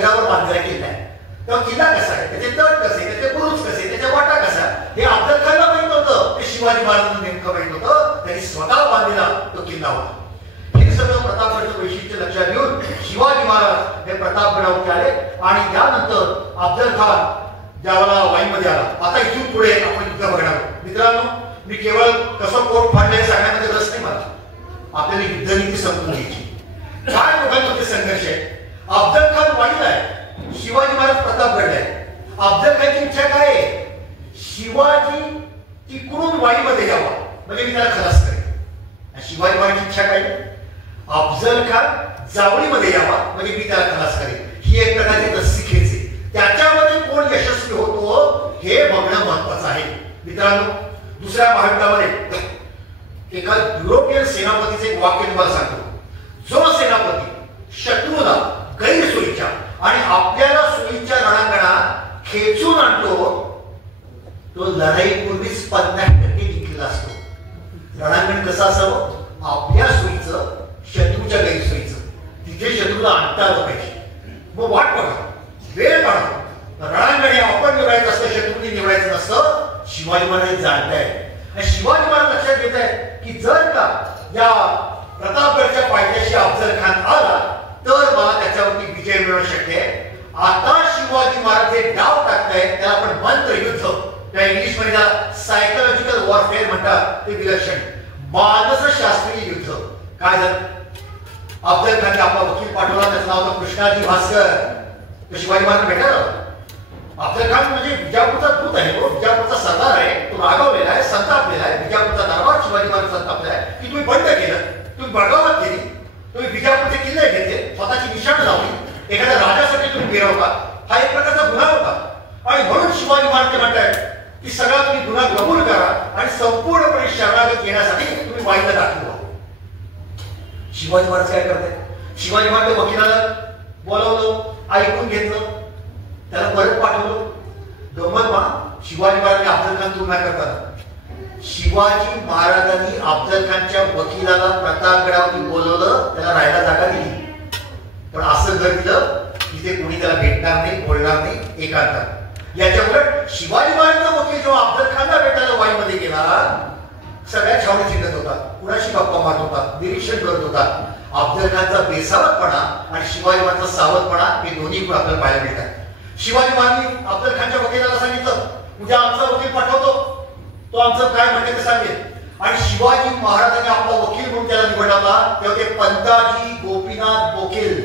डोंगरावर बांधलेला किल्ला आहे. तेव्हा किल्ला कसा आहे, त्याचे तट कसे, त्याचे बुरुज कसे, त्याच्या वाटा कसा, हे अफजल खानला माहित होतं. ते शिवाजी महाराजांना नेमकं माहित होतं. त्यांनी स्वतः बांधलेला तो किल्ला होता. हे सगळं प्रतापगडचं वैशिष्ट्य लक्षात घेऊन शिवाजी महाराज हे प्रतापगडावरती आले आणि त्यानंतर अफजल खान ज्यावेळेला वाईमध्ये आला. आता इथून पुढे आपण युद्ध बघणार आहोत. मित्रांनो, मी केवळ कसं कोट फाडले सांगण्यामध्ये रस नाही मला. आपल्याला युद्धनीती समजून घ्यायची. काय लोकांमध्ये संघर्ष आहे. अफजल खान वाईला आहे, शिवाजी महाराज प्रतापगड आहे. अफजल खानची इच्छा काय आहे, शिवाजी तिकडून वाईमध्ये यावा म्हणजे मी त्याला खलास करेन. शिवाजी महाराजांची इच्छा काय, अफजल खान जावळीमध्ये यावा म्हणजे मी त्याला खलास करेन. ही एक प्रकारची रस्सी खेच आहे. त्याच्यामध्ये कोण यशस्वी होतो हे बघणं महत्वाचं आहे. मित्रांनो, दुसऱ्या महायुद्धामध्ये एका युरोपियन सेनापतीचे एक वाक्य तुम्हाला सांगतो. जो सेनापती शत्रूला गैरसोयीच्या आणि आपल्याला सोयीच्या रणांगणात खेचून आणतो तो लढाईपूर्वीच 50% जिंकलेला असतो. रणांगण कसं असावं, आपल्या सोयीचं शत्रूच्या गैरसोयीचं. तिथे शत्रूला आणता आलं पाहिजे. मग वाट बघा, वेळ काढा. रणांगण हे आपण निवडायचं असतं, शत्रूने निवडायचं नसतं. शिवाजी महाराज जाणतायत आणि शिवाजी महाराज लक्षात घेत आहेत की जर का या प्रतापगडच्या पायथ्याशी अफजल खान आला तर मला त्याच्यावरती विजय मिळणं शक्य आहे. आता शिवाजी महाराज जे डाव टाकतायत त्याला आपण मंत्र युद्ध, त्या इंग्लिश मध्ये सायकोलॉजिकल वॉरफेअर म्हणतात, ते विलक्षण मानसशास्त्रीय युद्ध. काय झालं, अफजल खानने आपला वकील पाठवला, त्याचं नाव होतं कृष्णाजी भास्कर. शिवाजी महाराज भेटायला. अफजल खान म्हणजे विजापूरचा दूत आहे, तो विजापूरचा सरदार आहे, तो रागावलेला आहे, संतापलेला आहे. विजापूरचा दरबार शिवाजी महाराज संतापला आहे की तुम्ही बंड केलं, तुम्ही बगावत केली, तुम्ही विजापूरचे किल्ले घेतले, स्वतःची निशाण लावली, एखाद्या राजासाठी तुम्ही मिरवता. हा एक प्रकारचा गुन्हा होता. आणि म्हणून शिवाजी महाराज म्हणतात की सगळा तुम्ही गुन्हा कबूल करा आणि संपूर्णपणे शरणागत येण्यासाठी तुम्ही वाईला दाखल व्हा. शिवाजी महाराज काय करतात, शिवाजी महाराज वकिलाला बोलावलं, ऐकून घेतलं, त्याला परत पाठवलं. गंमत पहा, शिवाजी महाराजांनी अफजल खान तुलना करतात. शिवाजी महाराजांनी अफजल खानच्या वकिलाला प्रतापगडावरती बोलवलं, त्याला राहायला जागा दिली, पण असं घर दिलं तिथे कोणी त्याला भेटणार नाही, बोलणार नाही, एकांतात. याच्या उलट शिवाजी महाराजांचा वकील जेव्हा अफजल खानला भेटायला वाईमध्ये गेला, सगळ्या छावणी चिंतत होता, कुणाशी गप्पा मारत होता, निरीक्षण करत होता. अफजल खानचा बेसावतपणा आणि शिवाजी महाराजांचा सावधपणा हे दोन्ही गुण आपल्याला पाहायला मिळतात. शिवाजी महाराजांनी अफजल खानच्या वकिलाला सांगितलं, उद्या आमचा वकील पाठवतो, तो आमचं काय म्हणते ते सांगेल. आणि शिवाजी महाराजांनी आपला वकील म्हणून त्याला निवडला. तेव्हा ते पंताजी गोपीनाथ बोकेल,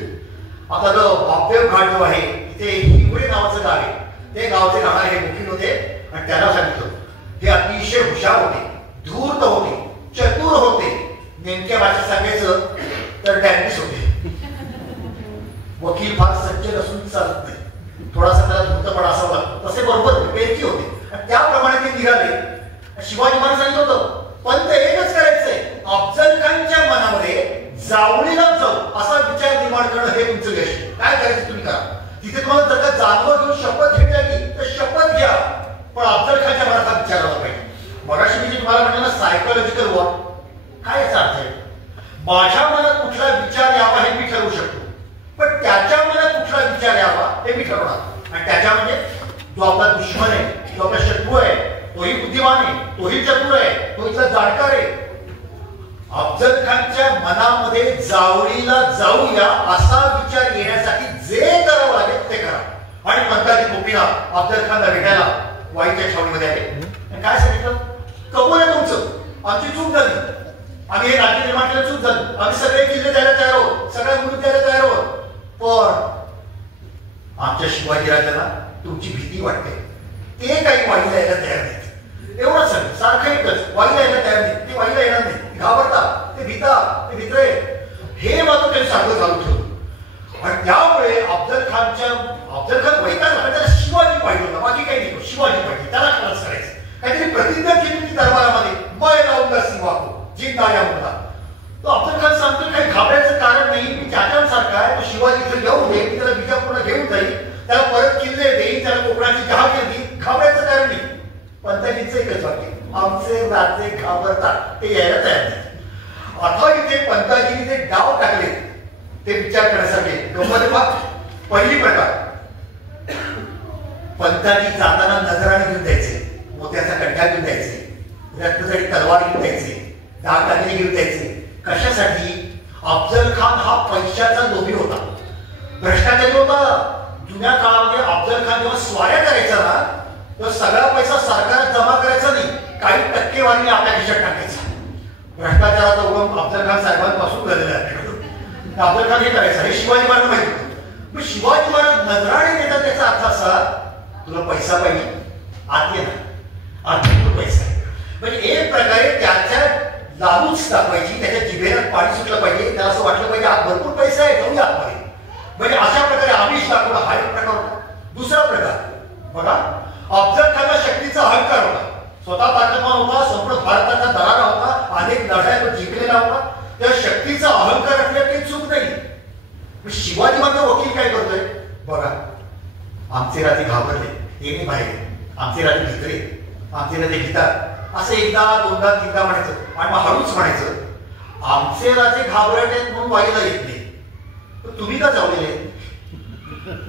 आपला जो बापदेव घाट जो आहे तिथे हिवरे नावाचं गाव आहे, ते गावचे राहणारे हे वकील होते. आणि त्याला सांगितलं, हे अतिशय हुशार होते, धूर्त होते, चतुर होते, नेमक्या भाषेत सांगायचं तर डॅनिश होते. वकील फार सज्जन असून चालत नाही, थोडासा त्याला धूर्तपणा असावा लागतो, तसे बरोबर पेरकी होते. आणि त्याप्रमाणे ते निघाले. शिवाजी महाराज सांगितलं होतं, पंत एकच करायचंय, अफजल खानच्या मनामध्ये जावळीला जाऊ असा विचार निर्माण करणं हे तुमचं यश. काय करायचं तुम्ही करा. तिथे तुम्हाला जर का जानवर घेऊन शपथ घेतली लागली तर शपथ घ्या, पण अफजल खानच्या मनात हा विचार आला पाहिजे. मगाशी मी जे तुम्हाला म्हटलं ना सायकोलॉजिकल वॉर, काय याचा अर्थ आहे, माझ्या मनात कुठला विचार यावा हे मी ठरवू शकतो, पण त्याच्या मनात कुठला विचार यावा हे मी ठरवणार. आणि त्याच्यामध्ये जो आपला दुश्मन आहे, जो आपला शत्रू आहे, तोही बुद्धिमान आहे, तोही चतुर आहे, तो इथला जाणकार आहे. अफजल खानच्या मनामध्ये जावळीला जाऊया असा विचार येण्यासाठी जे करावं लागेल ते करा. आणि पंताजी गोपीनाथ अफजल खानला भेटायला वाईच्या छावणीमध्ये आले. काय सांगितलं, कबूल आहे तुमचं, आमची चूक झाली, आम्ही हे राज्य निर्माण केलं, चूक झाली, आम्ही सगळे किल्ले द्यायला तयार आहोत, सगळ्या मुली द्यायला तयार आहोत, पण आमच्या शिवाजी राजांना तुमची भीती वाटते, ते काही वाईला यायला तयार नाहीत. एवढंच सांग, सारखं एकच, वाईला यायला तयार नाही, ते वाईला येणार नाही, घाबरतात, ते भितात, ते भित्रे, हे मात्र त्यांनी सारखं चालू ठेवलं. आणि त्यामुळे अफजल खान वैताग झाला, त्याला शिवाजी पाहिजे होता, बाकी काही नाही, शिवाजी पाहिजे, त्याला खलास करायचं. काहीतरी प्रतिज्ञा केली होती दरबारामध्ये, मैं लावूंगा सिवा को जिंदा या मुर्दा. तो अफजल खान सांगतो काही घाबरायचं कारण नाही, मी चाचांसारखा आहे, तो शिवाजी इथे येऊ दे, मी त्याला विजापूरला घेऊन जाईल, त्याला परत किल्ले देईल, त्याला कोकणाची जहागीर देईल, घाबरायचं कारण नाही. पंताजींचं एकच वाक्य, आमचे राजे घाबरतात, ते यायला तयार नाही. आता इथे पंताजींनी जे डाव टाकले ते विचार करण्यासारखे. पहिली प्रकार, भरताची जाताना नजराने घेऊन द्यायचे, मोत्याचा कंठा घेऊन द्यायचे, रत्नजडी तलवार घेऊन द्यायचे, दागदागिने घेऊन द्यायचे. कशासाठी? अफजल खान हा पैशाचा लोभी होता, भ्रष्टाचारी होता. जुन्या काळामध्ये अफजल खान जेव्हा स्वाऱ्या करायचा ना, तर सगळा पैसा सरकारत जमा करायचा नाही, काही टक्केवारीने आपल्या खिशात टाकायचा. भ्रष्टाचाराचा उगम अफजल खान साहेबांपासून झालेला आहे. अफजल खान हे करायचा, हे शिवाजी महाराज माहिती होतं. मग शिवाजी महाराज नजराने देतात, त्याचा अर्थ असा, तुला पैसा पाहिजे, आत ये ना, भरपूर पैसा आहे. म्हणजे एक प्रकारे त्याच्या लालूच दाखवायची, त्याच्या जिभेला पाणी सुटलं पाहिजे, त्याला असं वाटलं पाहिजे आत भरपूर पैसा आहे, जाऊया आतमध्ये. म्हणजे अशा प्रकारे आमिष दाखवणं हा एक प्रकार होता. दुसरा प्रकार बघा, अफजल खानला शक्तीचा अहंकार होता, स्वतः ताकदवान होता, संपूर्ण भारताचा दरारा होता, अनेक लढाया तो जिंकलेला होता. त्या शक्तीचा अहंकार असल्यास काही चूक नाही. शिवाजी महाराज वकील काय करतोय बघा, आमचे राजे घाबरले, हे नाही बाहेर, आमचे राजे भितरे, आमचे राजे भितात, असं एकदा दोनदा तीनदा म्हणायचं आणि मग हळूच म्हणायचं, आमचे राजे घाबरट आहेत म्हणून वाईला येत नाही. तुम्ही का जावलेले,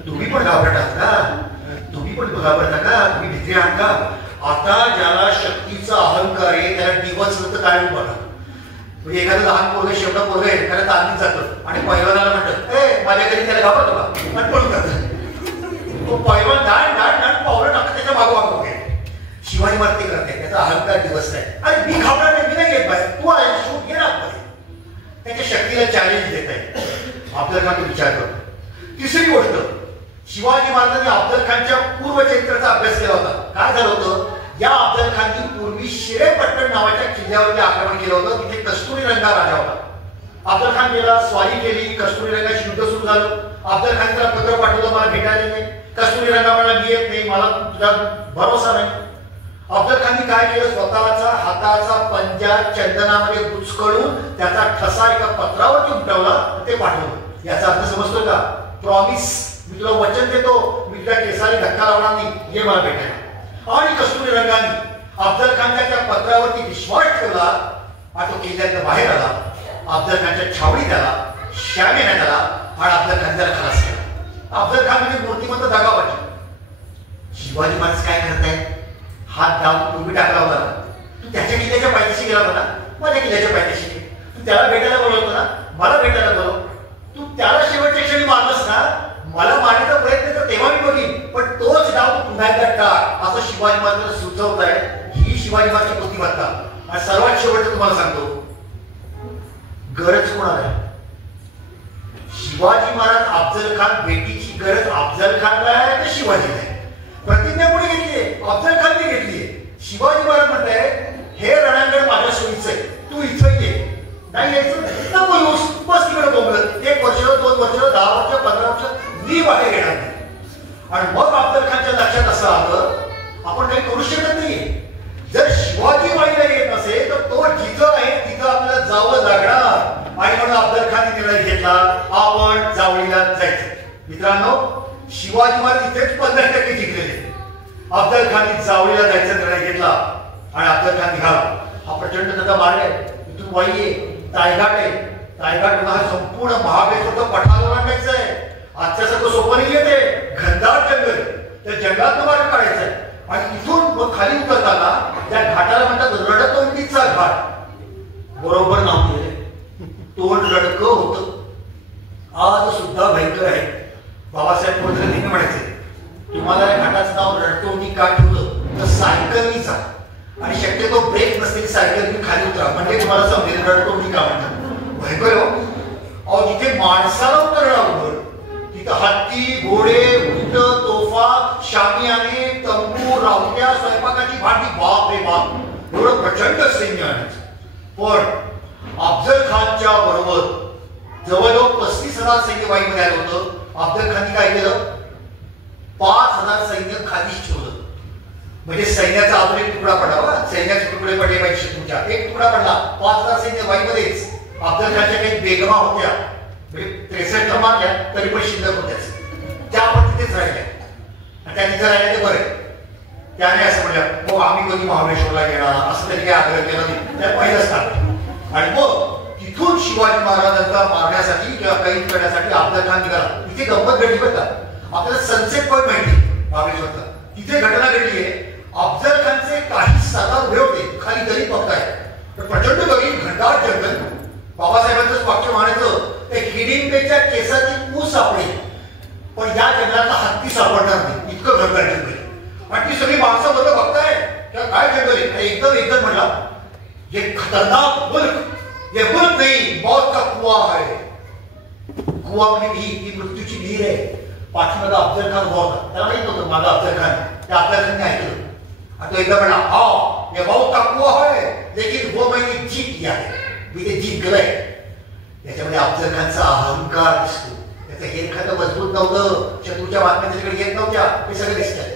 तुम्ही पण घाबरट आहात का, तुम्ही पण घाबरता का, तुम्ही भित्री आहात का? आता ज्याला शक्तीचा अहंकार आहे त्याला दिवस तर काय बघा. म्हणजे एखादं लहान पोरग शेवटा पोरग आहे, त्याला तांदून जातं आणि पैलवानाला म्हणतात, ए माझ्या घरी त्याला घाबरतो का, आणि पळून जातं. तो पैलवान डाण डाण डाण पावलं टाकत त्याच्या मागोमाग वगैरे. शिवाजी महाराज ते करते, त्याचा अहंकार दिवस आहे. अरे मी घाबरणार नाही, मी नाही येत बाहेर, तू आहे शूट घे ना आतमध्ये. त्याच्या शक्तीला चॅलेंज देत आहे. अफजल खान विचार करतो. तिसरी गोष्ट, शिवाजी महाराजांनी अफजल खानच्या पूर्वचरित्राचा अभ्यास केला होता. काय झालं होतं, या अफजल खाननी पूर्वी शिरेपट्टण नावाच्या किल्ल्यावरती आक्रमण केलं होतं. तिथे कस्तुरी रंगा राजा होता. अफजल खान गेला, स्वारी केली, कस्तुरी रंगाशी युद्ध सुरू झालं. अफजल खान त्याला पत्र पाठवलं, मला भेटायला नाही. कस्तुरी रंगा मला मी येत नाही, मला तुझा भरोसा नाही. अफजल खाननी काय केलं, स्वतःचा हाताचा पंजा चंदनामध्ये बुचकळून त्याचा ठसा एका पत्रावरती उमटवला, ते पाठवलं. याचा अर्थ समजतो का? प्रॉमिस, मी तुला वचन देतो, मी तुझ्या केसाला धक्का लावणार नाही, ये मला भेटायला. आणि कस्तुरी रंगाने अफजल खानच्या त्या पत्रावरती विश्वास ठेवला आणि तो किल्ल्यातून बाहेर आला. अफजल खानच्या छावणीत आला, श्याम येण्यात आला आणि अफजल खान त्याला खलास केला. अफजल खान म्हणजे मूर्तिमंत दागाबाजी. शिवाजी महाराज काय करतायत, हात डाव तुम्ही टाकला होता ना, तू त्याच्या किल्ल्याच्या पायथ्याशी गेला होता ना, माझ्या किल्ल्याच्या पायथ्याशी गे. तू त्याला भेटायला बोलवतो ना, मला भेटायला बोलव. तू त्याला शेवटच्या क्षणी मारलंस ना, मला मारण्याचा प्रयत्न तर तेव्हा मी बघीन, पण तोच डाव तू पुन्हा एकदा टाक, असं शिवाजी महाराजांना सुचवत आहे. ही शिवाजी महाराजची बुद्धिमत्ता. आणि सर्वात शेवटचं तुम्हाला सांगतो, गरज कोणाला आहे? शिवाजी महाराज अफजल खान भेटीची गरज अफजल खानला आहे का शिवाजीला आहे? प्रतिज्ञा कोणी घेतलीये? अफजल खानने घेतलीये. शिवाजी महाराज म्हणताय, हे रणांगण माझ्या सोयीचं आहे, तू इथं ये. नाही यायचं नको येऊस, बस तिकडे बोंबलत. 1 वर्ष 2 वर्ष 10 वर्ष 15 वर्ष मी बाहेर येणार नाही. आणि मग अफजल खानच्या लक्षात असं आलं, आपण काही करू शकत नाही. जर शिवाजी वाईला येत नसेल तर तो जिथं आहे तिथं आपल्याला जावं लागणार. आणि म्हणून अफजल खानने निर्णय घेतला, आपण जावळीला जायचं. मित्रांनो, शिवाजी महाराज इथेच 50% जिंकलेले. अफजल खानने जावळीला जायचा निर्णय घेतला आणि अफजल खान निघाला. हा प्रचंड त्याचा मार्ग आहे, इथून वाई आहे, तायघाट आहे. तायघाट तुम्हाला संपूर्ण महाबळेश्वरचं पठारावर आणायचं आहे. आजच्यासारखं सोपं नाही येते, घनदाट जंगल, त्या जंगलात मार्ग काढायचा आहे. आणि तिथून मग खाली उतरताना त्या घाटाला म्हणतात रडतोंडीचा घाट. बरोबर नाव दिले, तोंड रडकं होतं, आज सुद्धा भयंकर आहे. बाबासाहेब कोणतरी नेहमी म्हणायचे, तुम्हाला या घाटाचं नाव रडतोंडी का ठेवलं तर सायकलनी जा आणि शक्यतो ब्रेक नसलेली सायकल तुम्ही खाली उतरा, म्हणजे तुम्हाला समजेल रडतोंडी का म्हणतात. भयंकर हो. अहो, जिथे माणसाला उतरणार तिथं हत्ती, घोडे, उंट, तोफा, शामियाने, तंबू, रावट्या, स्वयंपाकाची भांडी, बाप रे बाप, एवढं प्रचंड सैन्य आणायचं. पण अफजल खानच्या बरोबर जवळजवळ 35,000 सैन्य वाईमध्ये आलं होतं. अफजल खानने काय केलं, 5,000 सैन्य खालीच ठेवलं. म्हणजे सैन्याचा अजून एक तुकडा पडला. सैन्याचे तुकडे पडले पाहिजे तुमच्या, एक तुकडा पडला. 5,000 सैन्य वाईमध्येच. अफजल खानच्या काही बेगमा होत्या, म्हणजे 63 मारल्या तरी पण शिल्लक होत्याच, त्या आपण तिथेच राहिल्या. आणि त्या तिथे राहिल्या ते बरे. त्याने असं म्हणलं, हो आम्ही कधी महाबळेश्वरला गेला, असं तरी काही आग्रह केला नाही, त्या पहिलंच टाकलं. आणि मग तिथून शिवाजी महाराजांचा मारण्यासाठी किंवा कैद करण्यासाठी अफजल खान निघाला. तिथे गंमत घडली बरं का. आपल्याला सनसेट पॉईंट माहिती महाबळेश्वरचा, तिथे घटना घडली आहे. अफजल खानचे काही सरदार उभे होते खाली दरी बघताय. प्रचंड गरीब घनदाट जंगल. बाबासाहेबांचं वाक्य म्हणायचं ते हिडिंबेच्या केसाची ऊस सापडेल पण या जंगलातला हत्ती सापडणार नाही, इतकं घनदाट जंगल. आणि ती सगळी माणसं बरं बघताय काय जंगल आहे. एकदम म्हणला ये खतरनाक मुल्क, ये मुल्क नहीं मौत का कुआ है. कुआ म्हणजे ही मृत्यूची विहीर आहे. पाठीमागा अफजल खान उभा होता. त्याला माहित नव्हतं मागा अफजल खान. त्या अफजल खानने ऐकलं आणि तो एकदा म्हणला हा ये मौत का कुआ है लेकिन वो मैंने जीत लिया है. मी ते जीत गेलंय. त्याच्यामध्ये अफजल खानचा अहंकार दिसतो. त्याचं हेरखातं मजबूत नव्हतं. शत्रूच्या बातम्या त्याच्याकडे येत नव्हत्या. हे सगळं दिसतंय.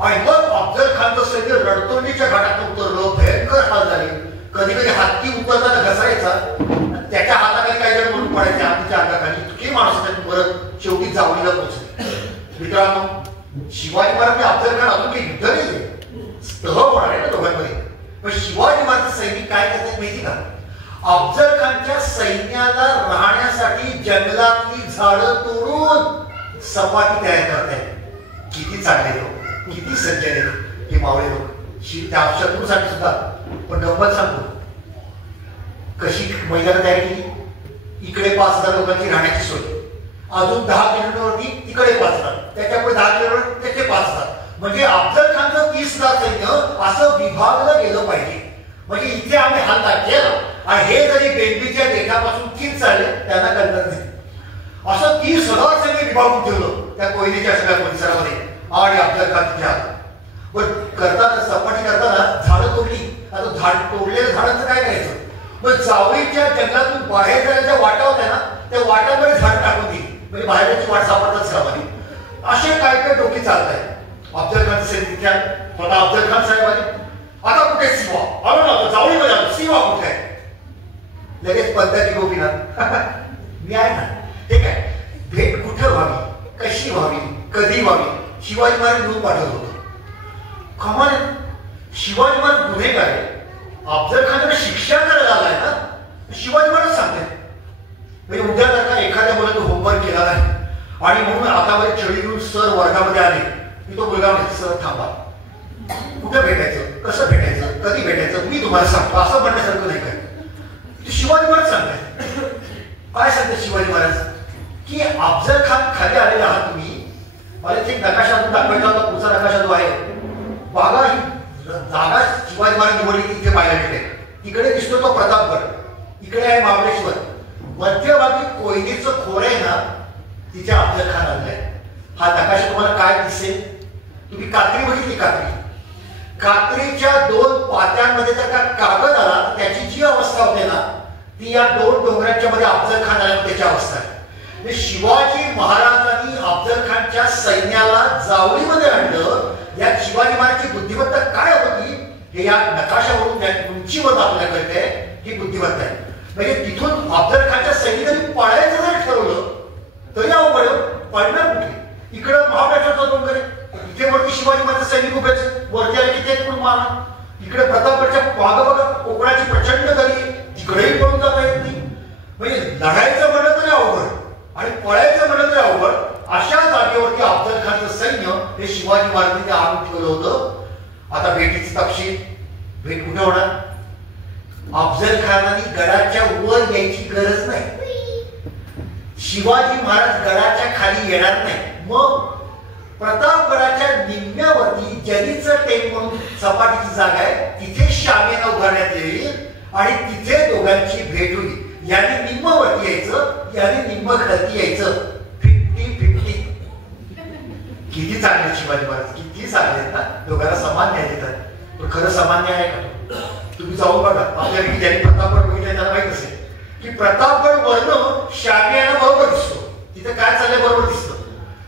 आणि मग अफजल खानचं सैन्य रणतोंडीच्या घाटात उतरलं. भयंकर हाल झाले. कधी कधी हत्ती उतरताना घसरायचा. त्याच्या हाताखाली काही जण म्हणून पडायचे हत्तीच्या अंगाखाली. इतके माणसं त्यांनी परत शेवटी जावळीला पोहोचले. मित्रांनो शिवाजी महाराज अफजल खान अजून काही युद्ध नाही तह होणार आहे ना दोघांमध्ये. पण शिवाजी महाराज सैनिक काय करतात माहिती का. अफजल खानच्या सैन्याला राहण्यासाठी जंगलातली झाडं तोडून सपाटी तयार करतायत. किती चांगले लोक, किती सज्जन लोक हे मावळे लोक. त्या शत्रूसाठी सुद्धा. पण गंमत सांगतो कशी मैदान तयार केली. इकडे 5,000 लोकांची राहण्याची सोय. अजून 10 किलोमीटरवरती तिकडे 5,000, त्याच्यापुढे 10 किलोमीटर त्याचे 5,000. म्हणजे अफजल खानचं 30,000 सैन्य असं विभागलं गेलं पाहिजे. म्हणजे इथे आम्ही हल्ला केला आणि हे जरी बेंबीच्या देठापासून किती चालले त्यांना कळणार नाही. असं 30,000 सैन्य विभागून ठेवलं त्या कोयनेच्या सगळ्या परिसरामध्ये. आणि अफजल खान तिथे आला. पण करताना सपाटी करताना झाडं तोडली. आता झाड तोडलेल्या झाडांचं काय करायचं. मग जावळीच्या जंगलातून बाहेर जाण्याच्या वाटा होत्या ना त्या वाटांमध्ये झाड टाकून दिली. म्हणजे बाहेरची वाट सापडताच कामाली. असे काय डोके चालत आहे. अफजल खान सैनिक स्वतः अफजल खान साहेब आले. आता कुठे शिवा आलो ना जावळीमध्ये आलो. शिवा कुठे आहे. लगेच पद्धती गोपीनाथ मी आहे ना. ठीक आहे. भेट कुठे व्हावी, कशी व्हावी, कधी व्हावी शिवाजी महाराज घेऊन पाठवलं होतं. कमाल. शिवाजी महाराज गुन्हेगार आहे. अफजल खानला शिक्षा करायला आलाय ना. शिवाजी महाराज सांगते म्हणजे उद्या जर का एखाद्या मुलाने होमवर्क केला नाही आणि म्हणून हातामध्ये छडी घेऊन सर वर्गामध्ये आले की तो मुलगा म्हणजे सर थांबा, कुठे भेटायचं, कसं भेटायचं, कधी भेटायचं मी तुम्हाला सांगतो असं म्हणण्यासारखं नाही काय. शिवाजी महाराज सांगताय. काय सांगते शिवाजी महाराज की अफजल खान खाली आलेला आहात तुम्ही. मला एक नकाशा दाखवायचा होता. पुढचा नकाशा जो आहे बघा. ही जागा शिवाजी महाराज निवडली तिथे पाहायला मिळते. तिकडे दिसतो तो प्रतापगड, इकडे आहे महाबळेश्वर. मध्यभागी कोयनेचं खोर आहे ना तिथे अफजल खान आलाय. हा नकाशा तुम्हाला काय दिसेल. तुम्ही कात्री बघितली. कात्रीच्या 2 पात्यांमध्ये जर का कागद आला तर त्याची जी अवस्था होते ना ती या 2 डोंगरांच्या मध्ये अफजल खान आल्यावर त्याची अवस्था आहे. शिवाजी महाराजांनी अफजल खानच्या सैन्याला जावळीमध्ये आणलं. या शिवाजी महाराजची बुद्धिमत्ता काय होती हे या नकाशावरून त्या उंचीवर आपल्याला कळते ही बुद्धिमत्ता आहे. म्हणजे तिथून अफजल खानच्या सैनिकांनी पळायचं जर ठरवलं तरी अवघड पळणार कुठे. इकडं महाबळेश्वरचा डोंगर आहे. इथे वरती शिवाजी महाराज सैनिक उभेच वरती आले की ते पण मारा. इकडे प्रतापगडच्या मागं बघा कोकणाची प्रचंड दरी आहे. तिकडेही पळून जाता येत नाही. म्हणजे लढायचं म्हणलं तरी अवघड आणि पळायचं म्हणलं तरी अवघड. अशा जागेवरती अफजल खानचं सैन्य हे शिवाजी महाराजांनी आणून ठेवलं होतं. आता भेटीची तपशील. भेट कुठे होणार. अफजल खानाने गडाच्या वर यायची गरज नाही. शिवाजी महाराज गडाच्या खाली येणार नाही. मग प्रतापगडाच्या निम्म्यावरती जरीचं टेक म्हणून सपाटीची जागा आहे तिथे शामेना उभारण्यात येईल आणि तिथे दोघांची भेट होईल. याने निम्मवरती यायचं, याने निम्म खालती यायचं. 50-50. किती चांगले शिवाजी महाराज, किती चांगले आहेत ना. दोघांना समान न्याय देतात. पण खरं समान न्याय आहे का. तुम्ही जाऊन बघा. आपल्यापैकी ज्यांनी प्रतापगड बघितलं त्याला माहित असेल की प्रतापगड वरनं शामियाना बरोबर दिसतो. तिथे काय चाललंय बरोबर दिसतं.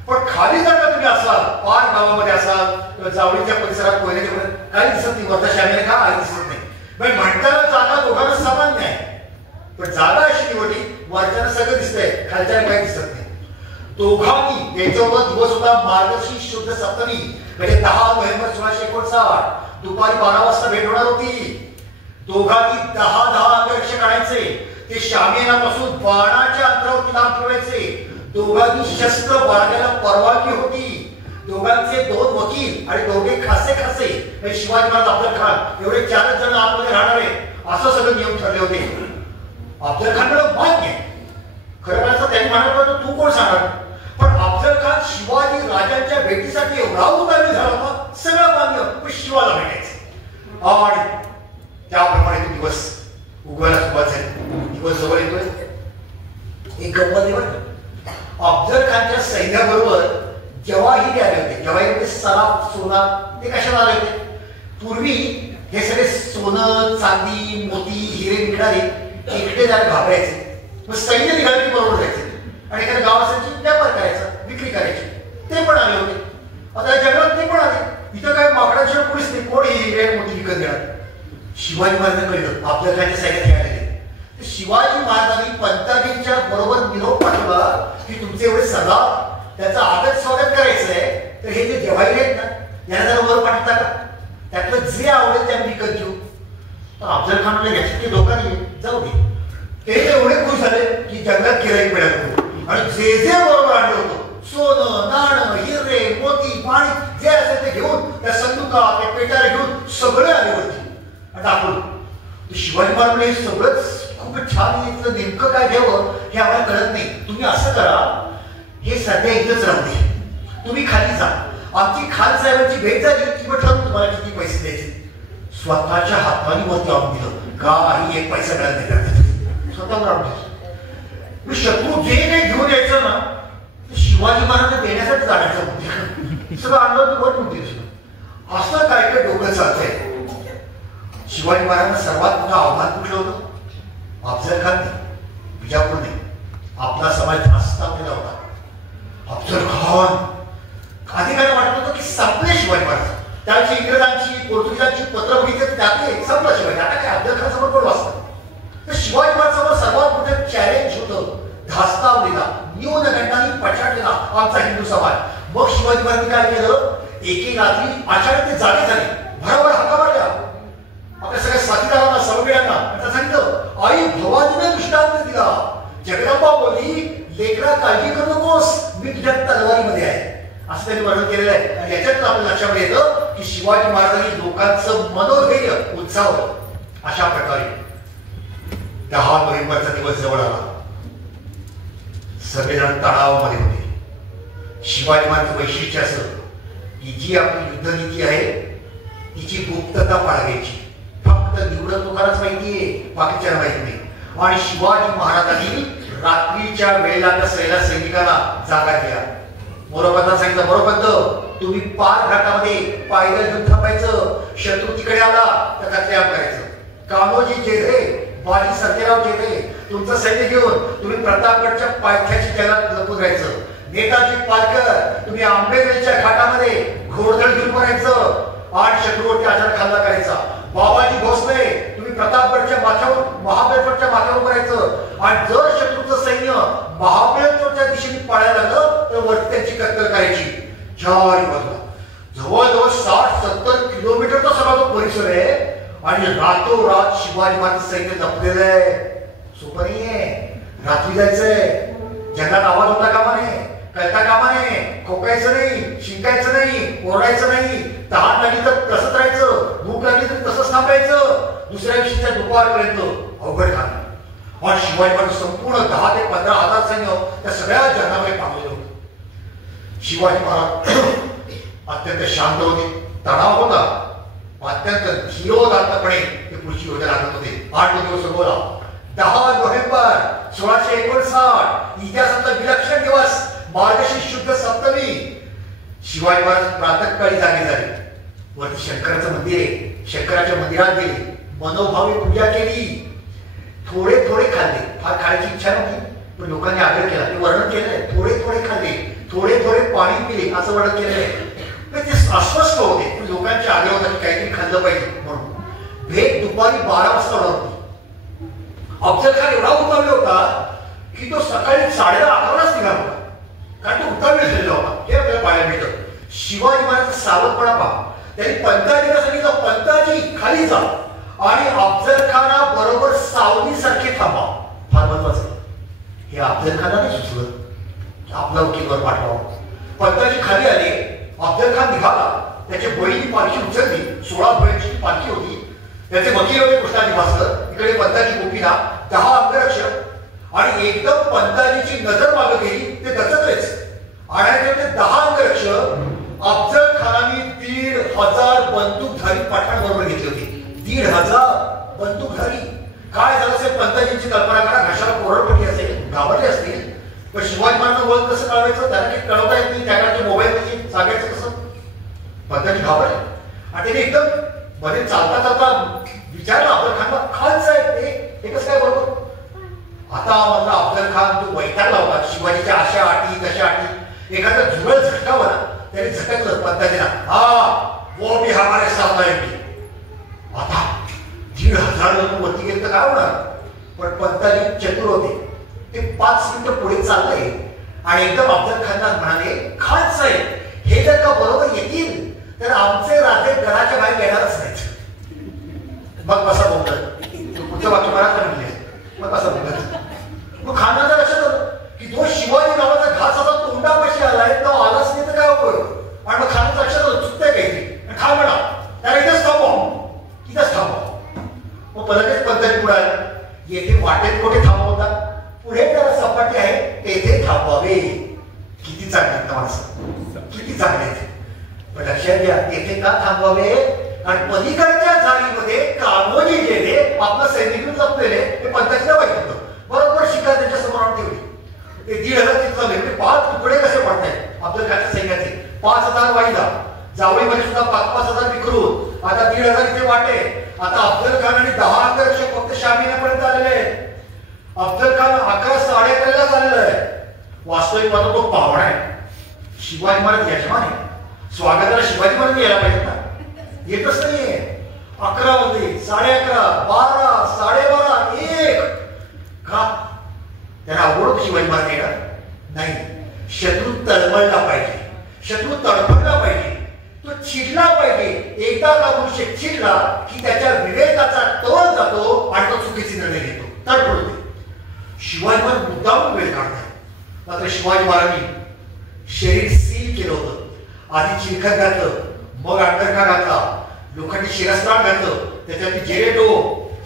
पण खाली जर का तुम्ही असाल पार गावामध्ये असाल किंवा जावळीच्या परिसरात कोयनेच्या परिसरात काही दिसत नाही. वरचा शामियाना का काही दिसत नाही. म्हणजे म्हणताना जागा दोघांना समान न्याय. पण जागा अशी निवडली वरच्यानं सगळं दिसतंय खालच्याला काही दिसत नाही. दोघांनी याच्यावर दिवस होता मार्गशीर्ष शुद्ध सप्तमी म्हणजे 10 नोव्हेंबर 1659 दुपारी 12 वाजता भेट होणार होती. दोघांनी 10 अंगरक्षक आणायचे. ते शामियानापासून बाणाच्या अंतरावरती लांब ठेवायचे. दोघांनी शस्त्र बाळगायला परवानगी होती. दोघांचे 2 वकील आणि दोघे खासे खासे म्हणजे शिवाजी महाराज अफजल खान एवढे 4 जण आतमध्ये राहणारे असं सगळं नियम ठरले होते. अफजल खानकडे मान्य खरं म्हणायचं त्यांनी म्हणाल तू कोण सांगणार, पण अफजल खान शिवाजी राजांच्या भेटीसाठी एवढा उतावळा झाला होता, सगळं मान्य पण शिवाला भेटायचं. आणि त्याप्रमाणे तो दिवस उगवायला सुरुवात झाली. दिवस जवळ येतोय. एक गप्पा देवा अफजल खानच्या सैन्याबरोबर जवाहिरी आले होते. जवाहिरी सराफ सोना ते कशाला आले होते. पूर्वी हे सगळे सोनं चांदी मोती हिरे विकणारे इकडे जायला घाबरायचे. मग सैन्य निघाले की बरोबर जायचे आणि एखाद्या गाव असायची व्यापार करायचा विक्री करायची. ते पण आले होते. आता जंगलात ते पण आले. इथं काय माकडाशिवाय कोणीच नाही. कोण हिरे मोती विकत घेणार. शिवाजी महाराजांना कळलं अफजल खानच्या सैन्यात हे आलेले. शिवाजी महाराजांनी पंताजींच्या बरोबर निरोप पाठवला की तुमचे एवढे सरदार त्याचं आदर स्वागत करायचंय तर हे जे जवाहिरी आहेत ना यांना जरा वर पाठवता का, त्यातलं जे आवडेल त्या विकत घेऊ. तर अफजल खान म्हणले याच्यात ते लोकांनी जाऊ दे. ते एवढे खुश झाले की जंगलात गिराईक मिळालं आणि जे जे बरोबर आणलं होतं सोनं नाणं हिरे मोती पाणी जे असेल ते घेऊन त्या संदुका त्या पेटाला घेऊन सगळे आले होते दाखवून. शिवाजी महाराज हे सगळंच खूप छान. इथलं नेमकं काय घ्यावं हे आम्हाला कळत नाही. तुम्ही असं करा हे सध्या इथंच राहू दे, तुम्ही खाली जा. आमची खान साहेबांची भेट झाली की म्हटलं तुम्हाला किती पैसे द्यायचे. स्वतःच्या हाताने वरती आणून दिलं. काही एक पैसा मिळत नाही स्वतःवर आणून दिलं. शत्रू जे काही घेऊन यायचं ना ते शिवाजी महाराजांना देण्यासाठी जाण्याचं होते. सगळं आणलं वर होते. असं काय काय डोकं चालतंय. शिवाजी महाराजांना सर्वात मोठं आव्हान कुठलं होतं. अफजल खान नाही बिजापूर नाही आपला समाज अस्तावलेला होता. अफजल खान आधी काय वाटत होतं की संपले शिवाजी महाराज. त्याची इंग्रजांची पोर्तुगीजांची पत्र बघितली त्यातले संपलं शिवाजी. आता काय अफजल खान समोर कोण वाचतं. तर शिवाजी महाराजांसमोर सर्वात मोठं चॅलेंज होतं धास्तावलेला न्यूनगंडाने पछाडलेला आमचा हिंदू समाज. मग शिवाजी महाराजांनी काय केलं एके रात्री अचानक ते जागे झाले. भराभर हाका मारल्या आपल्या सगळ्या साथीदारांना सवंगड्यांना त्यांना सांगितलं आई भवानीने दृष्टांत दिला. जगदंबा बोलली लेकरा काळजी करू नकोस मी तुझ्या तलवारीमध्ये आहे असं त्यांनी वर्णन केलेलं आहे. आणि याच्यात आपल्या लक्षात येतं की शिवाजी महाराजांनी लोकांचं मनोधैर्य उंचावलं. अशा प्रकारे 10 नोव्हेंबरचा दिवस जवळ आला. सगळेजण तणावामध्ये होते. शिवाजी महाराजांचं वैशिष्ट्य असं की जी आपली युद्धनीती आहे तिची गुप्तता बाळगायची. फक्त निवडक लोकांनाच माहितीये बाकीच्या माहिती नाही. आणि शिवाजी महाराजांनी रात्रीच्या वेळेला त्या सैनिकांना जागा दिल्या. मोरोपंतांना सांगितलं मोरोपंत तुम्ही पार घाटामध्ये पायदळ घेऊन थांबायचं. शत्रू तिकडे आला तर कत्लेआम करायचं. कामोजी जेधे बाजी सर्जेराव जेधे तुमचं सैन्य घेऊन तुम्ही प्रतापगडच्या पायथ्याची जगात लपून राहायचं. नेताजी पालकर तुम्ही आंबेडकरच्या घाटामध्ये घोडदळ घेऊन करायचं आणि शत्रूवरती अचानक हल्ला करायचा. बाबाजी भोसले तुम्ही प्रतापगडच्या माथ्यावर महाबळेश्वरच्या माथ्यावर करायचं आणि जर शत्रूचं सैन्य महाबळेश्वरच्या दिशेने पळायला लागलं तर वरती त्यांची कत्तल करायची. चारही बाजूला जवळजवळ 60-70 किलोमीटरचा सगळा तो परिसर आहे आणि रातोरात शिवाजी महाराज सैन्य जपलेलं आहे. सोपं नाहीये. रात्री जायचंय. जगात आवाज होता कामा नये कळता कामा नये. खोकायचं नाही शिंकायचं नाही ओरडायचं नाही. तहान लागली तर तसंच राहायचं. भूक लागली तर तसंच थांबायचं. दुसऱ्या दिवशीच्या दुपारपर्यंत अवघड काम. पण शिवाजी महाराज संपूर्ण 10 ते 15 हजार सैन्य त्या सगळ्या जगामध्ये पाठवलं होतं. शिवाजी महाराज अत्यंत शांत होते. तणाव होता. अत्यंत धीरोदात्तपणे ते पुढची योजना लागत होते. 8 दिवस उगवला. 10 नोव्हेंबर 1659 इतिहासातला विलक्षण दिवस मार्गशीर्ष शुद्ध सप्तमी. शिवाजी महाराज प्रातःकाळी जागे झाले. वरती शंकराचं मंदिर आहे. शंकराच्या मंदिरात गेले. मनोभावे पूजा केली. थोडे थोडे खाल्ले. फार खायची इच्छा नव्हती पण लोकांनी आग्रह केला. ते वर्णन केलंय. थोडे थोडे खाल्ले. थोडे थोडे पाणी पिले असं वर्णन केलंय. ते अस्वस्थ होते पण लोकांचे आग्रह होता की काहीतरी खाल्लं पाहिजे म्हणून. भेट दुपारी 12 वाजता होणार होती. अफजल खान एवढा उतावला होता की तो सकाळी 11:30 निघाला होता. कारण तो उतावळा झालेला होता. हे आपल्याला पाहायला मिळतं. शिवाजी महाराज सावधपणा पहा. त्यांनी पंताजीला सांगितलं पंताजी खाली जा आणि अफजल खाना बरोबर सावलीसारखे थांबा. फार महत्वाचं. हे अफजल खानाने सुचवलं आपला वकीलवर पाठवावं. पंताजी खाली आले अफजल खान निघाला, त्याची बळीची पालखी उचलली, 16 बैलांची पालखी होती. त्याचे वकील होते कृष्णाजी भास्कर, इकडे पंताजी गोपीनाथ, 10 अंगरक्षक आणि एकदम पंताजीची नजर मागे गेली ते दचकलेच. आणि ते 10 अंगरक्षक अफजल खानाने 1,500 बंदूकधारी पठाण बरोबर घेतली होती. 1,500 बंदूकधारी. काय झालं असेल पंताजींची कल्पना करा. घशाला कोरडपट्टी असेल, घाबरले असतील. पण शिवाजी महाराजांना वळण कसं कळवायचं, त्यांना काही कळवता येत नाही. त्याकडचे मोबाईल नाही, सांगायचं कसं. पंताजी घाबरले आणि त्याने एकदम मध्ये चालता चालता विचारलं अफजल खानला, खान साहेब हे कसं काय बरोबर. आता म्हणलं अफजल खान तो वैतागला होता. शिवाजीच्या अशा अटी तशा अटी. एखादा जुगळ झटकावं ना, त्याने झटकलं पंताजीला. हा वो भी हमारे साथ आएंगे. आता 1,500 लोक वरती गेले तर काय होणार. पण पंताजी चतुर होते. ते 5 मिनिटं पुढे चाललंय आणि एकदम अफजल खानला म्हणाले, खान साहेब हे जर का बरोबर येतील तर आमचे राजे घराच्या बाहेर येणारच नाहीत. मग कसा बोलतात पुढचं वाक्य मला म्हणले. मग कसा बोलतात. मग खानाचं लक्षात आलं की जो शिवाजी नावाचा घास आता तोंडापाशी आलाय तो आलाच नाही तर काय उपयोग. आणि मग खानाचं लक्षात आलं चुकतंय काहीतरी. खान म्हणा त्याला इथेच थांबवा, इथेच थांबवा. मग लगेच पंताजी पुढे आले. येथे वाटेत कुठे थांबवता, पुढे त्याला सपाटी आहे तेथे थांबवावे. किती चांगले माणसं, किती चांगले. पण लक्षात घ्या तेथे का थांबवावे. आणि पलीकडच्या झाडीमध्ये कान्होजी गेले, आपलं सैनिक जपलेले हे पंताजीला माहित होतं. बरोबर शिकार त्यांच्या समोर ठेवली. ते 1,500 तिथे झाले. म्हणजे 5 तुकडे कसे पडतायत आपल्या घरच्या सैन्याचे. 5,000 वाईदा, जावळीमध्ये सुद्धा 5,000 विखरून. आता 1,500 इथे वाटे. आता अफजल खान आणि 10 अंगरक्षक फक्त शामियापर्यंत आलेले आहेत. अफजल खान 11 साडे 11 झालेला आहे. वास्तविक मात्र तो पाहुणा आहे. शिवाजी महाराज यजमान आहे. स्वागताला शिवाजी महाराज यायला पाहिजे ना, येतच नाहीये. 11 वाजले, 11:30, 12, 12:30, 1. का त्यांना आवडत शिवाजी महाराज येणार नाही. शत्रू तळमळला पाहिजे, शत्रू तडफडला पाहिजे, तो चिडला पाहिजे. एकदा का मनुष्य चिडला की त्याच्या विवेकाचा तोल जातो आणि तो चुकीचे निर्णय घेतो, तडफडतो. शिवाजी महाराज मुद्दाम वेळ काढतात. मात्र शिवाजी महाराजांनी शरीर सील केलं होतं. आधी चिलखत घातलं, मग अंडरखा घातला, लोखंडी शिरस्त्राण घातलं, त्याच्यात जेरेटो.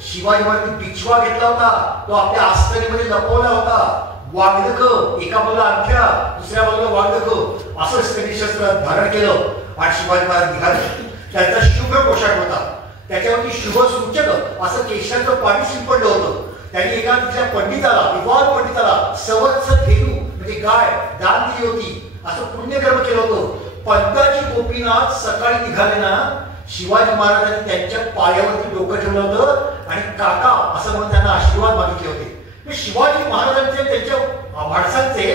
शिवाजी महाराजांनी पिछवा घेतला होता, तो आपल्या आस्तरीमध्ये लपवला होता. वाघनख, एका बाजूला अंगठ्या, दुसऱ्या बाजूला वाघनख, असं त्यांनी शस्त्र धारण केलं आणि शिवाजी महाराज निघाले. त्यांचा शुभ पोशाख होता, त्याच्यावरती शुभ सूचक असं केशराचं पाणी शिंपडलं होतं. त्यांनी एका तिथल्या पंडिताला, विद्वान पंडिताला सवत्स धेनू म्हणजे गाय दान दिली होती. असं पुण्यकर्म केलं होतं. पंताजी गोपीनाथ सकाळी निघाले ना, शिवाजी महाराजांनी त्यांच्या पायावरती डोकं ठेवलं होतं आणि काका असं म्हणून त्यांना आशीर्वाद मागितले होते. शिवाजी महाराजांचे त्यांच्या माणसांचे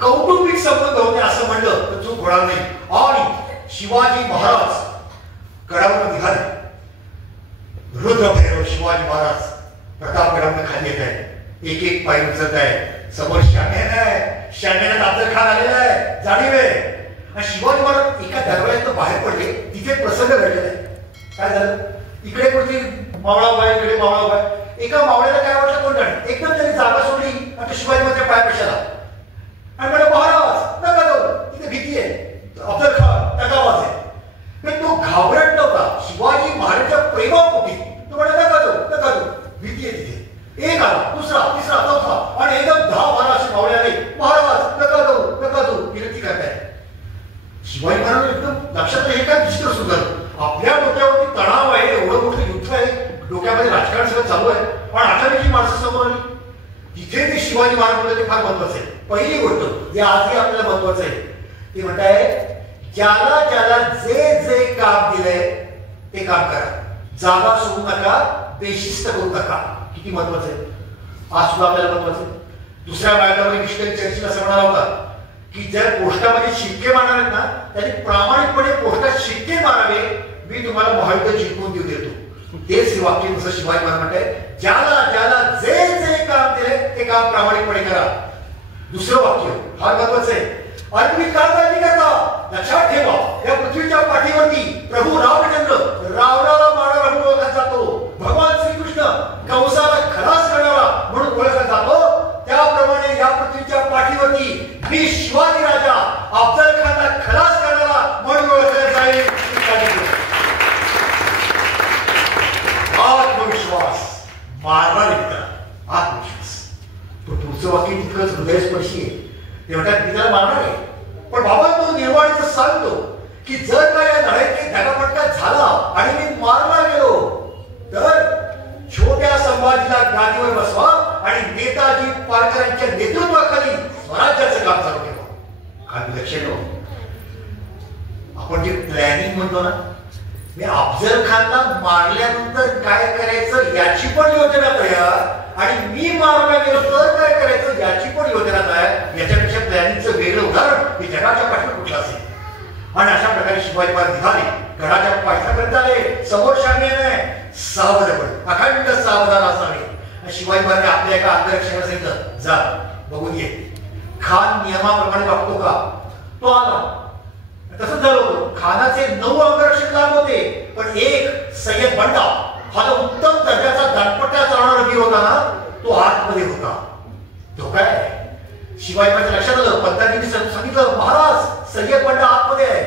कौटुंबिक संबंध होते असं म्हणलं तर चूक होणार नाही. आणि शिवाजी महाराज गडावर निघाले. रुद्रभैरव शिवाजी महाराज प्रतापगडावर खाली येत आहे. एक एक पाय उचलत आहे. समोर शाम्यान आहे, शाम्यानात अफजल खान आलेला आहे, जाणीव आहे. आणि शिवाजी महाराज एका दरवाज्यातून बाहेर पडले. तिथे प्रसंग घडलेला आहे. काय झालं, इकडे कुठली मावळाबाई, इकडे मावळाबाई. एका मावळ्याला काय वाटलं कोण एकदम त्यांनी जागा सोडली आणि शिवाजी महाराजच्या पायापेक्षा आणि म्हणे महाराज नका जाऊ, तिथे भीती आहे, अफजल खान तगावाज आहे. पण तो घाबरट नव्हता. शिवाजी महाराजांच्या प्रेमापोटी तो म्हणे नका जाऊ, भीती आहे तिथे. एक आला, दुसरा, तिसरा, चौथा आणि एकदम 10-12 असे मावळे आले. महाराज नका जाऊ विनंती करताय. शिवाजी महाराज एकदम लक्षात हे काय विचित्र सुरू झालं. आपल्या डोक्यावरती तणाव आहे, एवढं मोठं युद्ध आहे, डोक्यामध्ये राजकारण सगळं चालू आहे, पण अचानक ही माणसं समोर आली. तिथे ते शिवाजी महाराज बोलले ते फार महत्वाचं आहे. पहिली गोष्ट जे आजही आपल्याला महत्वाचं आहे ते म्हणताय, ज्याला ज्याला जे जे काम दिलंय ते काम करा, जागा सोडू नका, बेशिस्त करू नका. किती महत्वाचं आहे. आज सुद्धा आपल्याला महत्वाचं आहे. दुसऱ्या बायकामध्ये मिस्टर चर्चिल असं म्हणाला होता की जर पोस्टामध्ये शिक्के मारणार आहेत ना, त्यांनी प्रामाणिकपणे पोस्टात शिक्के मारावे, मी तुम्हाला महायुद्ध जिंकून देऊ देतो. तेच हे वाक्य जसं शिवाजी महाराज म्हणताय, ज्याला ज्याला जे जे काम दिले ते काम प्रामाणिकपणे करा. दुसरं वाक्य फार महत्वाचं आहे. आणि तुम्ही का काळजी करता, लक्षात ठेवा या पृथ्वीच्या पाठीवरती प्रभू रामचंद्र रावणाला मारणारा म्हणून ओळखला जातो. भगवान श्रीकृष्ण कंसाला खलास करणारा म्हणून ओळखला जातो. त्याप्रमाणे या पृथ्वीच्या पाठीवरती मी शिवाजी राजा अफजल खानला खलास करणारा म्हणून सांगतो की जर का या लढाईत धगापट्टा झाला आणि मी मारला गेलो तर छोट्या संभाजीला गादीवर बसवा आणि नेताजी पारकरांच्या नेतृत्वाखाली स्वराज्याचं काम चालू ठेवा. काय लक्ष ठेवा, आपण जे प्लॅनिंग म्हणतो ना, मी अफजल खानला मारल्यानंतर काय करायचं याची पण योजना तयार आणि मी मारला गेलो तर काय करायचं याची पण योजना तयार. याच्यापेक्षा प्लॅनिंगचं वेगळं उदाहरण हे जगाच्या पाठीवर कुठलं असेल. आणि अशा प्रकारे शिवाजी महाराज निघाले, गडाच्या पायथ्यापर्यंत आले. समोर शामियाना सावध अखंड सावधान असावे. शिवाजी महाराज आपल्या एका अंगरक्षकाला सांगितलं, जा बघून ये खान नियमाप्रमाणे वागतो का. तो आला. तसंच झालं होतं. खानाचे 9 अंगरक्षक लाभ होते, पण एक सय्यद बंडा हा जो उत्तम दर्जाचा दानपट्टा चालवणारा वीर होता ना, तो आतमध्ये होता. तो काय शिवाजी महाराज लक्षात आलं. पंताजींनी सांगितलं, महाराज सय्यद बंडा आतमध्ये आहे.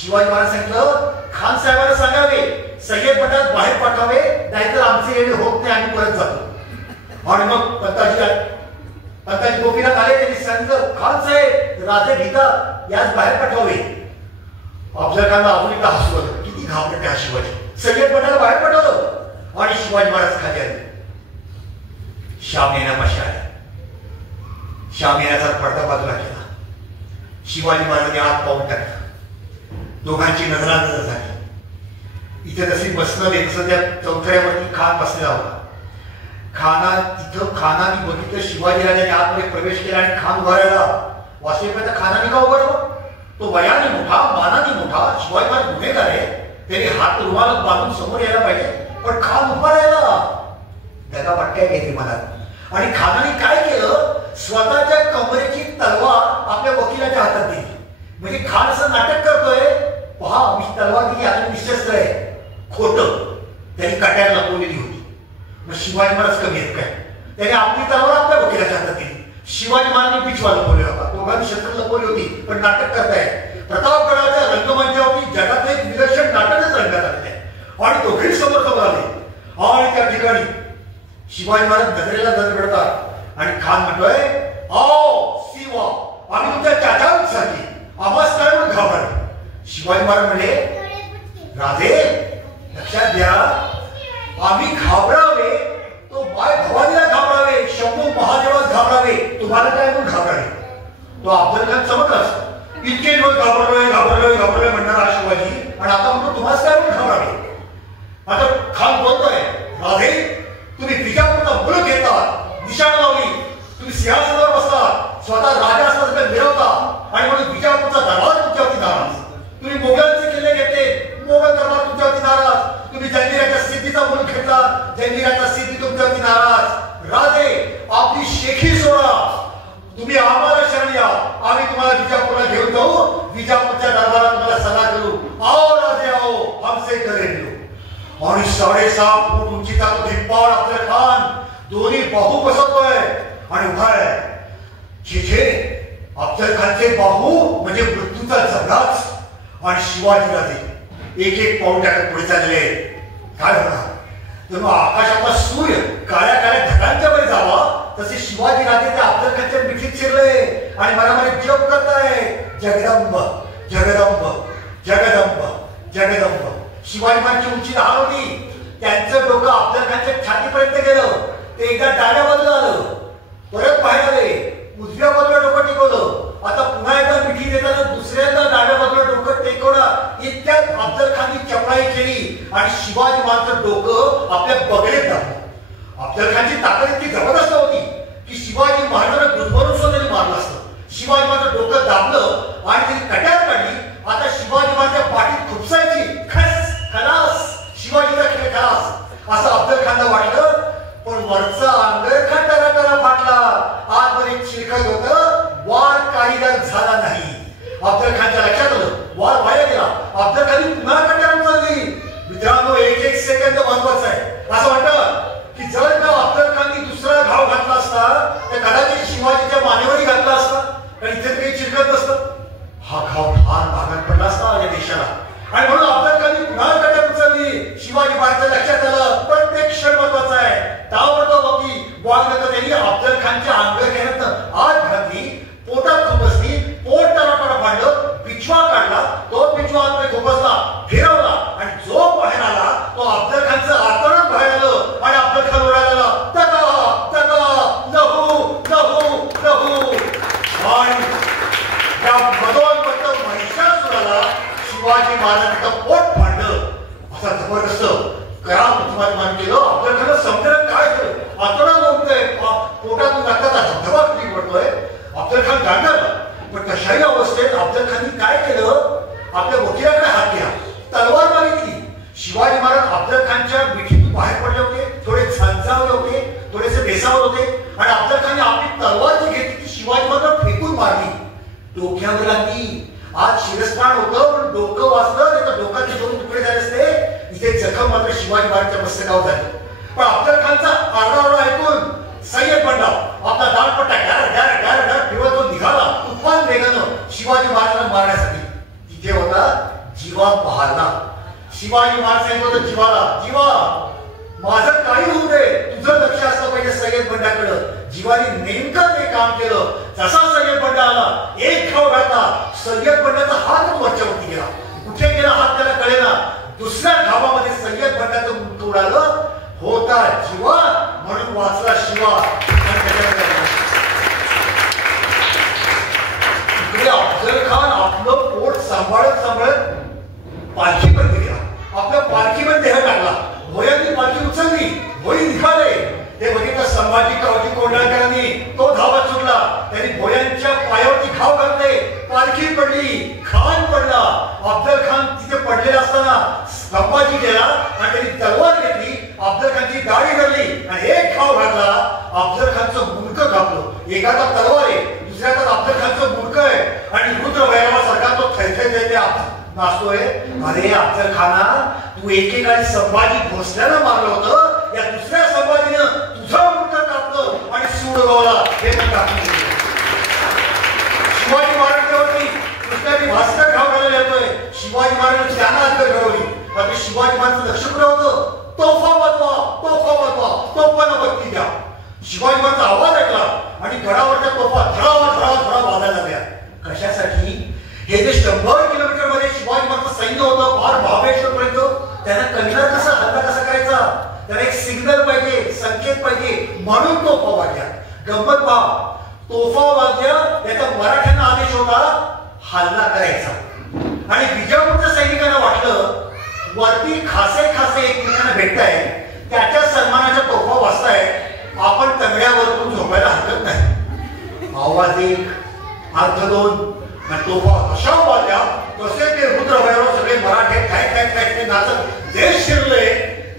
शिवाजी महाराज सांगितलं, खान साहेबांना सांगावे सय्यद बंडात बाहेर पाठवावे, नाहीतर आमचे येणे होत नाही, आम्ही परत जातो. आणि मग पंताजी गोपीनाथ आले. त्यांनी सांगितलं, खान साहेब राजे भीतात, याच बाहेर पाठवावे. अफजल खानला अजून एकदा हसू आलं. किती घाबरट आहे शिवाजी. सय्यद बंडाला बाहेर पाठवलं आणि शिवाजी महाराज खाली आले. शामियानापाशी आले. शामियानाचा पडदा बाजूला केला. शिवाजी महाराजांनी आत पाऊल टाकलं. दोघांची नजरानजर झाली. इथे तशी बसणं तसं त्या चौथऱ्यावरती खान बसलेला होता. खानाने बघितलं शिवाजी राजाने आतमध्ये प्रवेश केला आणि खान उभा राहिला. वास्तविक खानाने का उभा राहिला? तो वयाने मोठा, मानाने मोठा, शिवाजी महाराज गुन्हेगार आहे, त्याने हात रुमालात बांधून समोर यायला पाहिजे, पण खान उभा राहिला. त्याला पट्ट्या घेतली मनात. आणि खानाने काय केलं, स्वतःच्या कमरेची तलवार आपल्या वकिलाच्या हातात दिली. म्हणजे खान असं नाटक करतोय, पहा मी तलवार दिली, आता निशस्त्र आहे. खोटं. त्यांनी कट्याला लपवलेली होती. मग शिवाजी महाराज कमी आहेत काय, त्याने आपली तलवार आपल्या वकिलाच्या हातात दिली. शिवाजी महाराजांनी पिछवा लपवलेला होता. दोघांनी शस्त्र लपवली होती, पण नाटक करताय. प्रतापगडाच्या रंगमंचावरती जगातलं एक विलक्षण नाटकच रंगत आलेलं आहे. आणि दोघे समोर आले. आणि त्या ठिकाणी शिवाजी महाराज नजरेला नजर भिडतात आणि खान म्हणतोय, आओ शिवा, आम्ही तुमच्या चाचांसाठी आम्हाच काय म्हणून घाबरले. शिवाजी महाराज म्हणले, राजे लक्षात घ्या, आम्ही घाबरावे तो माय भवानीला घाबरावे, शंभू महादेवास घाबरावे, तुम्हाला काय म्हणून घाबरावे. तो अफजल खान चमकलाच. इतके दिवस घाबरलोय म्हणणारा शिवाजी, आणि आता म्हणतो तुम्हालाच काय म्हणून घाबरावे. आता खान बोलतोय, राधे तुम्ही बिजापूरचा मुलग घेतात, निशाण लावली, तुम्ही सिंहासनावर बसतात, स्वतः राजा असल्यासारखं मिरवता, आणि म्हणून बिजापूरचा दरबार तुमच्यावरती नाराज. तुम्ही मोगलांचे किल्ले घेतले, मोगल दरबार तुमच्यावरती नाराज. तुम्ही जंजिराच्या सिद्धीचा मुलग घेतला, जंजिराच्या सिद्धी तुमच्यावरती नाराज. राजे आपली शेखी सोडा, तुम्ही आम्हाला शरण या, आम्ही तुम्हाला बिजापूरला घेऊन जाऊ, बिजापूरच्या दरबारात तुम्हाला सल्ला करू. आओ राजे आओ, हमसे गले मिलो. आणि 6.5 फूट उंचीचा तो धिप्पाड अफजल खान दोन्ही बाहू बसवतोय आणि उभा आहे. जिथे अफजल खानचे बाहू म्हणजे मृत्यूचा जबडाच, आणि शिवाजी राजे एक एक पाऊल टाकत पुढे चालले. काय होणार, जणू आकाशातला सूर्य काळ्या काळ्या ढगांच्या वर जावा तसे शिवाजी राजे त्या अफजल खानच्या मिठीत शिरले आणि मनामध्ये जप करताय, जगदंब जगदंब जगदंब जगदंब. शिवाजी महाराजची उंची लहान होती. त्यांचं डोकं अफजल खानच्या छातीपर्यंत गेलं. ते एकदा डाव्या बाजूला आलं, परत बाहेर आले, उजव्या बाजूला डोकं टेकवलं. आता पुन्हा एकदा मिठी देताना दुसऱ्यांदा डाव्या बाजूला डोकं टेकवलं. इतक्यात अफजल खाननी चपळाई केली आणि शिवाजी महाराजचं डोकं आपल्या बगलेत दाबलं. अफजल खानची ताकद इतकी जबरदस्त होती की शिवाजी महाराजांना गुदमरून सुद्धा त्यांनी मारलं असतं. शिवाजी महाराजचं डोकं दाबलं आणि त्यांनी कट्यार काढली. आता शिवाजी महाराजच्या पाठीत खुपसायची, खस खलास, शिवाजीचा खेळ खलास असं अफजल खानला वाटलं. पण वरचा अंगरखा टराटरा फाटला. आतमध्ये चिलखत होतं, वार काहीदा झाला नाही. अफजल खानच्या लक्षात आलं, वार वाया गेला. अफजल खान पुन्हा कट्यार उचलली. मित्रांनो, एक सेकंद महत्वाचा आहे. असं वाटतं की जर का अफजल खाननी दुसरा घाव घातला असता तर कदाचित शिवाजीच्या मानेवरही घातला असता, कारण इथे काही चिलखत नसतं. हा घाव फार भागात पडला असता या देशाला. आणि म्हणून अफजल खाननी पुन्हा कट्यार उचलली. शिवाजी महाराजांच्या लक्षात आलं, प्रत्येक क्षण महत्वाचा आहे. ताबडतोब आपली बॉल त्यांनी अफजल खानच्या अंगरख्यात आत घातली, पोटात खुपसली, पोट टराटरा फाडलं, बिछवा काढला तो पिछू आतमध्ये खुपसला, फिरवला आणि जो बाहेर आला तो अफजल खानचं आतडच बाहेर आलं आणि अफजल खान ओरडायला तगा तगा लहू लहू लहू. आणि त्या मदोन्मत्त महिषासुराला शिवाजी महाराजांचं पोट फाडलं. असा जबरदस्त कराम तुम्हाला केलं. अफजल खान समजेल काय झालं, आतडा नव्हतंय, पोटातून रक्ताचा धबधबा किती पडतोय. अफजल खान गांडवला. पण तशाही अवस्थेत अफजल खाननी काय केलं, आपल्या वकिलाकडे हात दिला, तलवार मागितली. शिवाजी महाराज अफजल खानच्या मिठीतून बाहेर पडले होते, थोडे झंझावले होते, थोडेसे बेसावले होते आणि अफजल खानने आपली तलवार जी घेतली ती शिवाजी महाराज फेकून मारली. डोक्यावर लागली. आज शिरस्त्राण होतं पण डोकं वाचलं, नाही तर डोक्याचे दोन तुकडे झाले असते. इथे जखम मात्र शिवाजी महाराजच्या मस्तकावर झाली. पण अफजल खानचा आरडाओरडा ऐकून सय्यद बंडा आपला दांडपट्टा डार फिरवत तो निघाला तुफान वेगानं शिवाजी महाराजांना मारण्यासाठी. तिथे होता जीवा बहारला. शिवाजी महाराज सांगत होतं जीवाला, जीवा माझं काही होऊ दे, तुझं लक्ष असलं पाहिजे सय्यद बंडाकडं. जीवाने नेमकं ते काम केलं. जसा सय्यद बंडा आला, एक घाव घातला, सय्यद बंडाचा हात वरच्यावरती गेला. कुठे गेला हात त्याला कळेना. दुसऱ्या घावामध्ये सय्यद बंडाचं मुंडकं उडालं. होता जीवा म्हणून वाचला शिवा. इकडे अफजल खान आपलं पोट सांभाळत सांभाळत पालखीपर्यंत गेला. आपल्या पालखीमध्ये देह टाकला. भोयांनी पालखी उचलली, भोई निघाले. ते बघितलं संभाजी कावजी कोंढाळकरांनी, तो धावत सुटला. त्यांनी भोयांच्या पायावरती घाव घातले, पालखी पडली, खान पडला. अफजल खान तिथे पडलेला असताना संभाजी गेला आणि त्यांनी तलवार घेतली, अफजल खानची दाढी धरली आणि एक घाव घातला. अफजल खानचं मुंडकं कापलं. एका हातात तलवार आहे, दुसऱ्या हातात अफजल खानचं मुंडकं आहे आणि रुद्र भैरवासारखा तो थैथैथे नाचतोय. अरे अफजल खाना, तू एकेकाळी संभाजी भोसल्यानं मारलं होतं, या दुसऱ्या संभाजीनं तुझं मुंडकं कापलं आणि सूड उगवला. हे पण कापून शिवाजी महाराजांवरती कृष्णाजी भास्कर घाव घालायला येतोय. शिवाजी महाराजांची त्यांना हात घडवली. बाकी शिवाजी महाराजांचं लक्ष कुठं होतं, तोफा वाजवा, तोफा वाजवा, तोफांना बत्ती द्या. शिवाजी महाराजांचा आवाज ऐकला आणि गडावरच्या तोफा धडावा धडा धडा वाजायला लागल्या. कशासाठी? हे जे 100 किलोमीटर मध्ये शिवाजी महाराजांचं सैन्य होतं फार महाबळेश्वर पर्यंत, त्यांना कळणार कसा हल्ला कसा करायचा, त्याला एक सिग्नल पाहिजे, संकेत पाहिजे, म्हणून तोफा वाजल्या. गंमत पहा, तोफा वाजल्या याचा मराठ्यांना आदेश होता हल्ला करायचा. आणि विजापूरच्या सैनिकांना वाटलं वरती खासे खासे एकमेकांना भेटताय, त्याच्या सन्मानाच्या तोफा वाजताय, आपण तंगड्यावरून झोपायला हरकत नाही. आवाज एक, अर्थ दोन, तोफा अशा वाजल्या कसे ते रुद्र भैरव सगळे मराठे काय काय काय नाचत देश शिरले.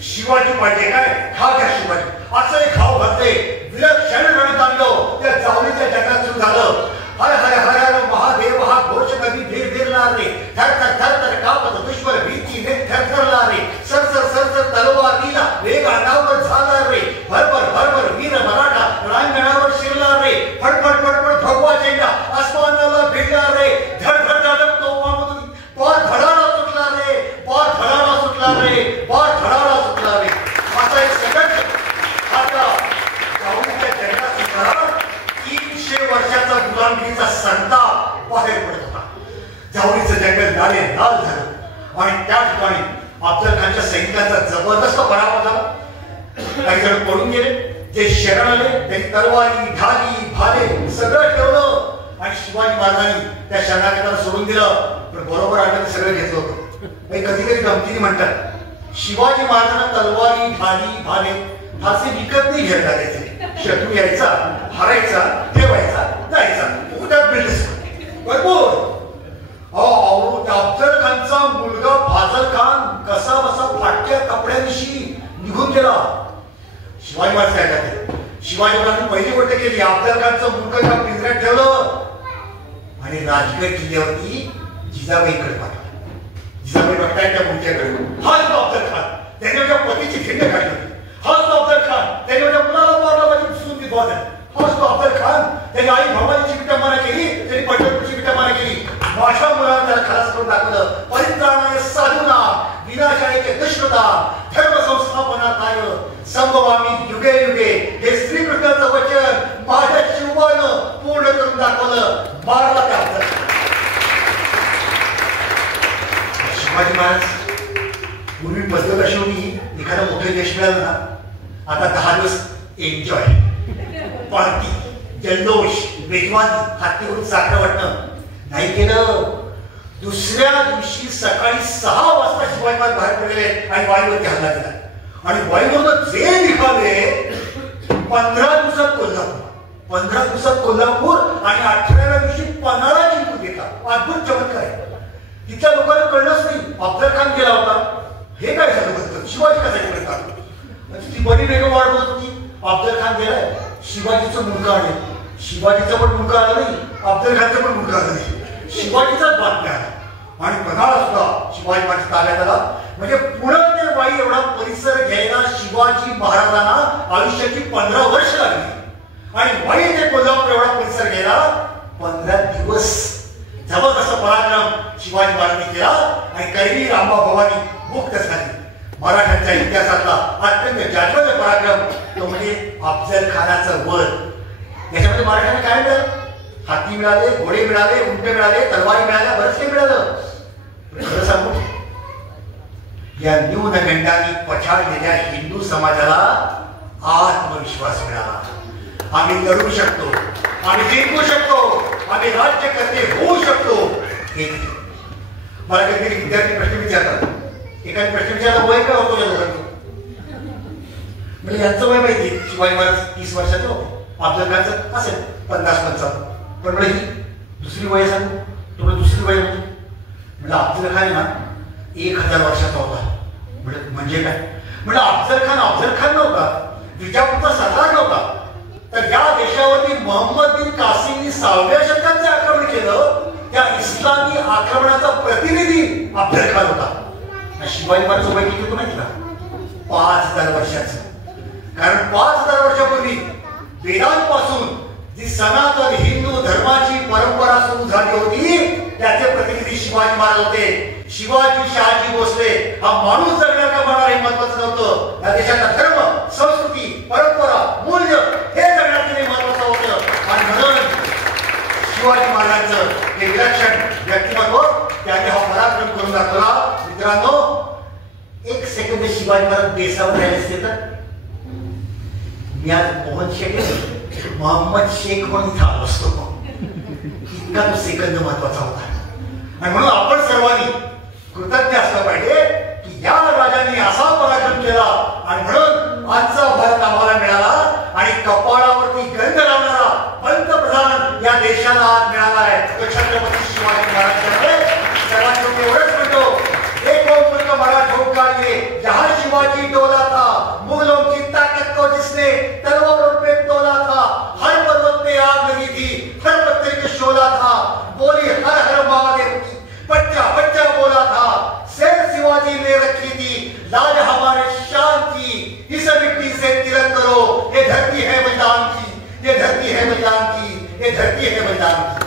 शिवाजी पाहिजे काय, हा घ्या शिवाजी, असं एक घाव घातले. विलक्षण रणतांडव त्या जावळीच्या जगात सुरू झालं. हर हर हर हर महादेव हा घोष कधी धीर धीरला रे, थर थर थर थर कापत दुश्मन भीतीने थरथरला रे, सर सर सर सर तलवारीला वेग अंगावर झाला रे, भरभर भरभर वीर मराठा रणांगणावर शिरला रे, फडफड फडफड भगवा झेंडा आसमानाला भिडला रे, धड धड धडक तोफामधून पार धडाडा सुटला रे, पार धडाडा सुटला रे, पार धडाडा सुटला रे. असा एक संघर्ष आता जाऊनच्या जगात सुद्धा 300 वर्षाचा गुलामगिरीचा संताप बाहेर पडत होता. जावळीचं जंगल लाले लाल झालं आणि त्या ठिकाणी अफजल खानच्या सैनिकांचा जबरदस्त पराभव झाला. काही जण पडून गेले, जे शरण आले त्यांनी तलवारी ढाली भाले सगळं ठेवलं आणि शिवाजी महाराजांनी त्या शरणागताला सोडून दिलं. पण बरोबर आलं सगळं घेतलं होतं. कधी कधी गमतीने म्हणतात शिवाजी महाराजांना तलवारी ढाली भाले फारसे विकत नाही घ्यायला लागायचे. शत्रू यायचा, हारायचा, ठेवायचा, जायचा, उद्या बिल्डिंग भरपूर. अफजल खानचा मुलगा फाजल खान कसा बसा फाटक्या कपड्यांशी निघून गेला. शिवाजी महाराज काय करते, शिवाजी महाराजांनी पहिली गोष्ट केली, अफजल खानचं मुलगा त्या पिंजऱ्यात ठेवलं आणि राजगड किल्ल्यावरती जिजाबाईकडे पाठवलं. जिजाबाई बघताय त्या मुलग्याकडे, हाच तो अफजल खान, त्याने माझ्या पतीची खिंड काढली होती. हाच तो अफजल खान, त्याने माझ्या मुलाला मारला, माझी सून विधवा झाली. हाच तो अफजल खान, त्याने आई भवानीची विटंबना केली, त्यांनी पंढरपूरची विटंबना केली. माझ्या मुलाला त्याला खलास करून टाकलं. परित्राणाय साधूना विनाशाय दुष्कृता धर्म संस्थापनाय संभवामी युगे युगे. हे श्रीकृष्णाचं वचन माझ्या शिवानं पूर्ण करून दाखवलं. मारला त्या अफजल. शिवाजी महाराज पूर्वी पद्धत अशी होती, एखादा मोठं यश मिळालं ना, आता 10 दिवस एन्जॉय, पार्टी, जल्लोष, मेजवानी, हातीवरून साखर वाटणं. नाही केलं, दुसऱ्या दिवशी सकाळी 6 वाजता शिवाजी महाराज बाहेर पडलेले आणि वाईवरती हल्ला केला. आणि वाईवरून जे निघाले 15 दिवसात कोल्हापूर, 15 दिवसात कोल्हापूर आणि 18व्या दिवशी पन्हाळा जिंकून घेतला. अद्भुत चमत्कार आहे. तिथल्या लोकांना कळलंच नाही अफजल खान गेला होता, हे काय झालं म्हणतात, शिवाजी कसा करतात. ती बरी वेगळं वाढत होती. अफजल खान गेलाय, शिवाजीचं मुलगा आले, शिवाजीचं पण मुलगा आलं नाही, अफजल खानचं पण मुलगा आलं नाही, शिवाजीचाच बातम्या आला. आणि पन्हाळा सुद्धा शिवाजी महाराज ताब्यात आला. म्हणजे पुणे ते वाई एवढा परिसर घ्यायला शिवाजी महाराजांना आयुष्याची 15 वर्ष लागली. आणि वाई ते कोल्हापूर एवढा परिसर घ्यायला 15 दिवस. जबरदस्त पराक्रम शिवाजी महाराजांनी केला आणि कैरी रामबा भवानी मुक्त झाली. मराठ्यांच्या इतिहासातला अत्यंत जाज्वल्य पराक्रम तो म्हणजे अफजल खानाचं वध. याच्यामध्ये मराठ्यांना काय मिळालं? हाती मिळाले, घोडे मिळाले, उंट मिळाले, तलवारी मिळाल्या, बरंच काही मिळालं. खरं सांगू, या न्यूनगंडांनी पछाडलेल्या हिंदू समाजाला आत्मविश्वास मिळाला. आम्ही लढू शकतो, आम्ही जिंकू शकतो, आम्ही राज्यकर्ते होऊ शकतो. हे मला कधी विद्यार्थी प्रश्न विचारतात. एखादी प्रश्न विचारला, वय काय होतो या लोकांचं? म्हणजे यांचं वय माहिती, शिवाजी महाराज 30 वर्षाचे होते, अफजल खानचं असेल 50-55. पण म्हणजे दुसरी वय सांगू, तुम्हाला दुसरी वय होती. म्हणजे अफजल खान ना 1000 वर्षाचा होता. म्हणजे काय? म्हणजे अफजल खान नव्हता, विजापूरचा सरदार नव्हता. तर या देशावरती मोहम्मद बिन कासिमनी 6व्या शतकात जे आक्रमण केलं, त्या इस्लामी आक्रमणाचा प्रतिनिधी अफजल खान होता. शिवाजी महाराज वय किती होतं माहिती का? 5000 वर्षाचं. कारण 5000 वर्षापूर्वी वेदांपासून जी सनातन हिंदू धर्माची परंपरा सुरू झाली होती, त्याचे प्रतिनिधी शिवाजी महाराज होते. शिवाजी शहाजी भोसले हा माणूस जगणार का मरणार हे महत्वाचं नव्हतं. या देशाचा धर्म, संस्कृती, परंपरा, मूल्य हे जगण्याचं महत्वाचं होतं. आणि म्हणून शिवाजी महाराजांचं हे विलक्षण व्यक्तिमत्व त्यांनी हा पराक्रम करून दाखवला. मित्रांनो, 1 सेकंद शिवाजी महाराज बेसावर राहिले असते तर मी आज मोहम्मद शेख म्हणून इथं आलो असतो. इतका तो सेकंद महत्वाचा होता. आणि म्हणून आपण सर्वांनी कृतज्ञ असलं पाहिजे की या राजांनी असा पराक्रम केला आणि म्हणून आजचा भारत आम्हाला मिळाला. आणि कपाळावरती गंध लावणारा पंतप्रधान या देशाला आज मिळाला आहे, तो छत्रपती शिवाजी महाराज. सर्वात शेवटी एवढंच म्हणतो, एक मुल्क मराठों का ये जहां शिवाजी डोला था, मुगलों की ताकत को जिसने तलवारों पे तोला था, हर पर्वत पे आग लगी थी, हर पत्थर पे शोला था, बोली हर हर महादेव की, बच्चा बच्चा बोला था, शेर शिवाजी ने रखी थी, लाज हमारे शान की, इस मिट्टी से तिलक करो, ये धरती है बलिदान की, ये धरती है बलिदान की, ये धरती है बलिदान की.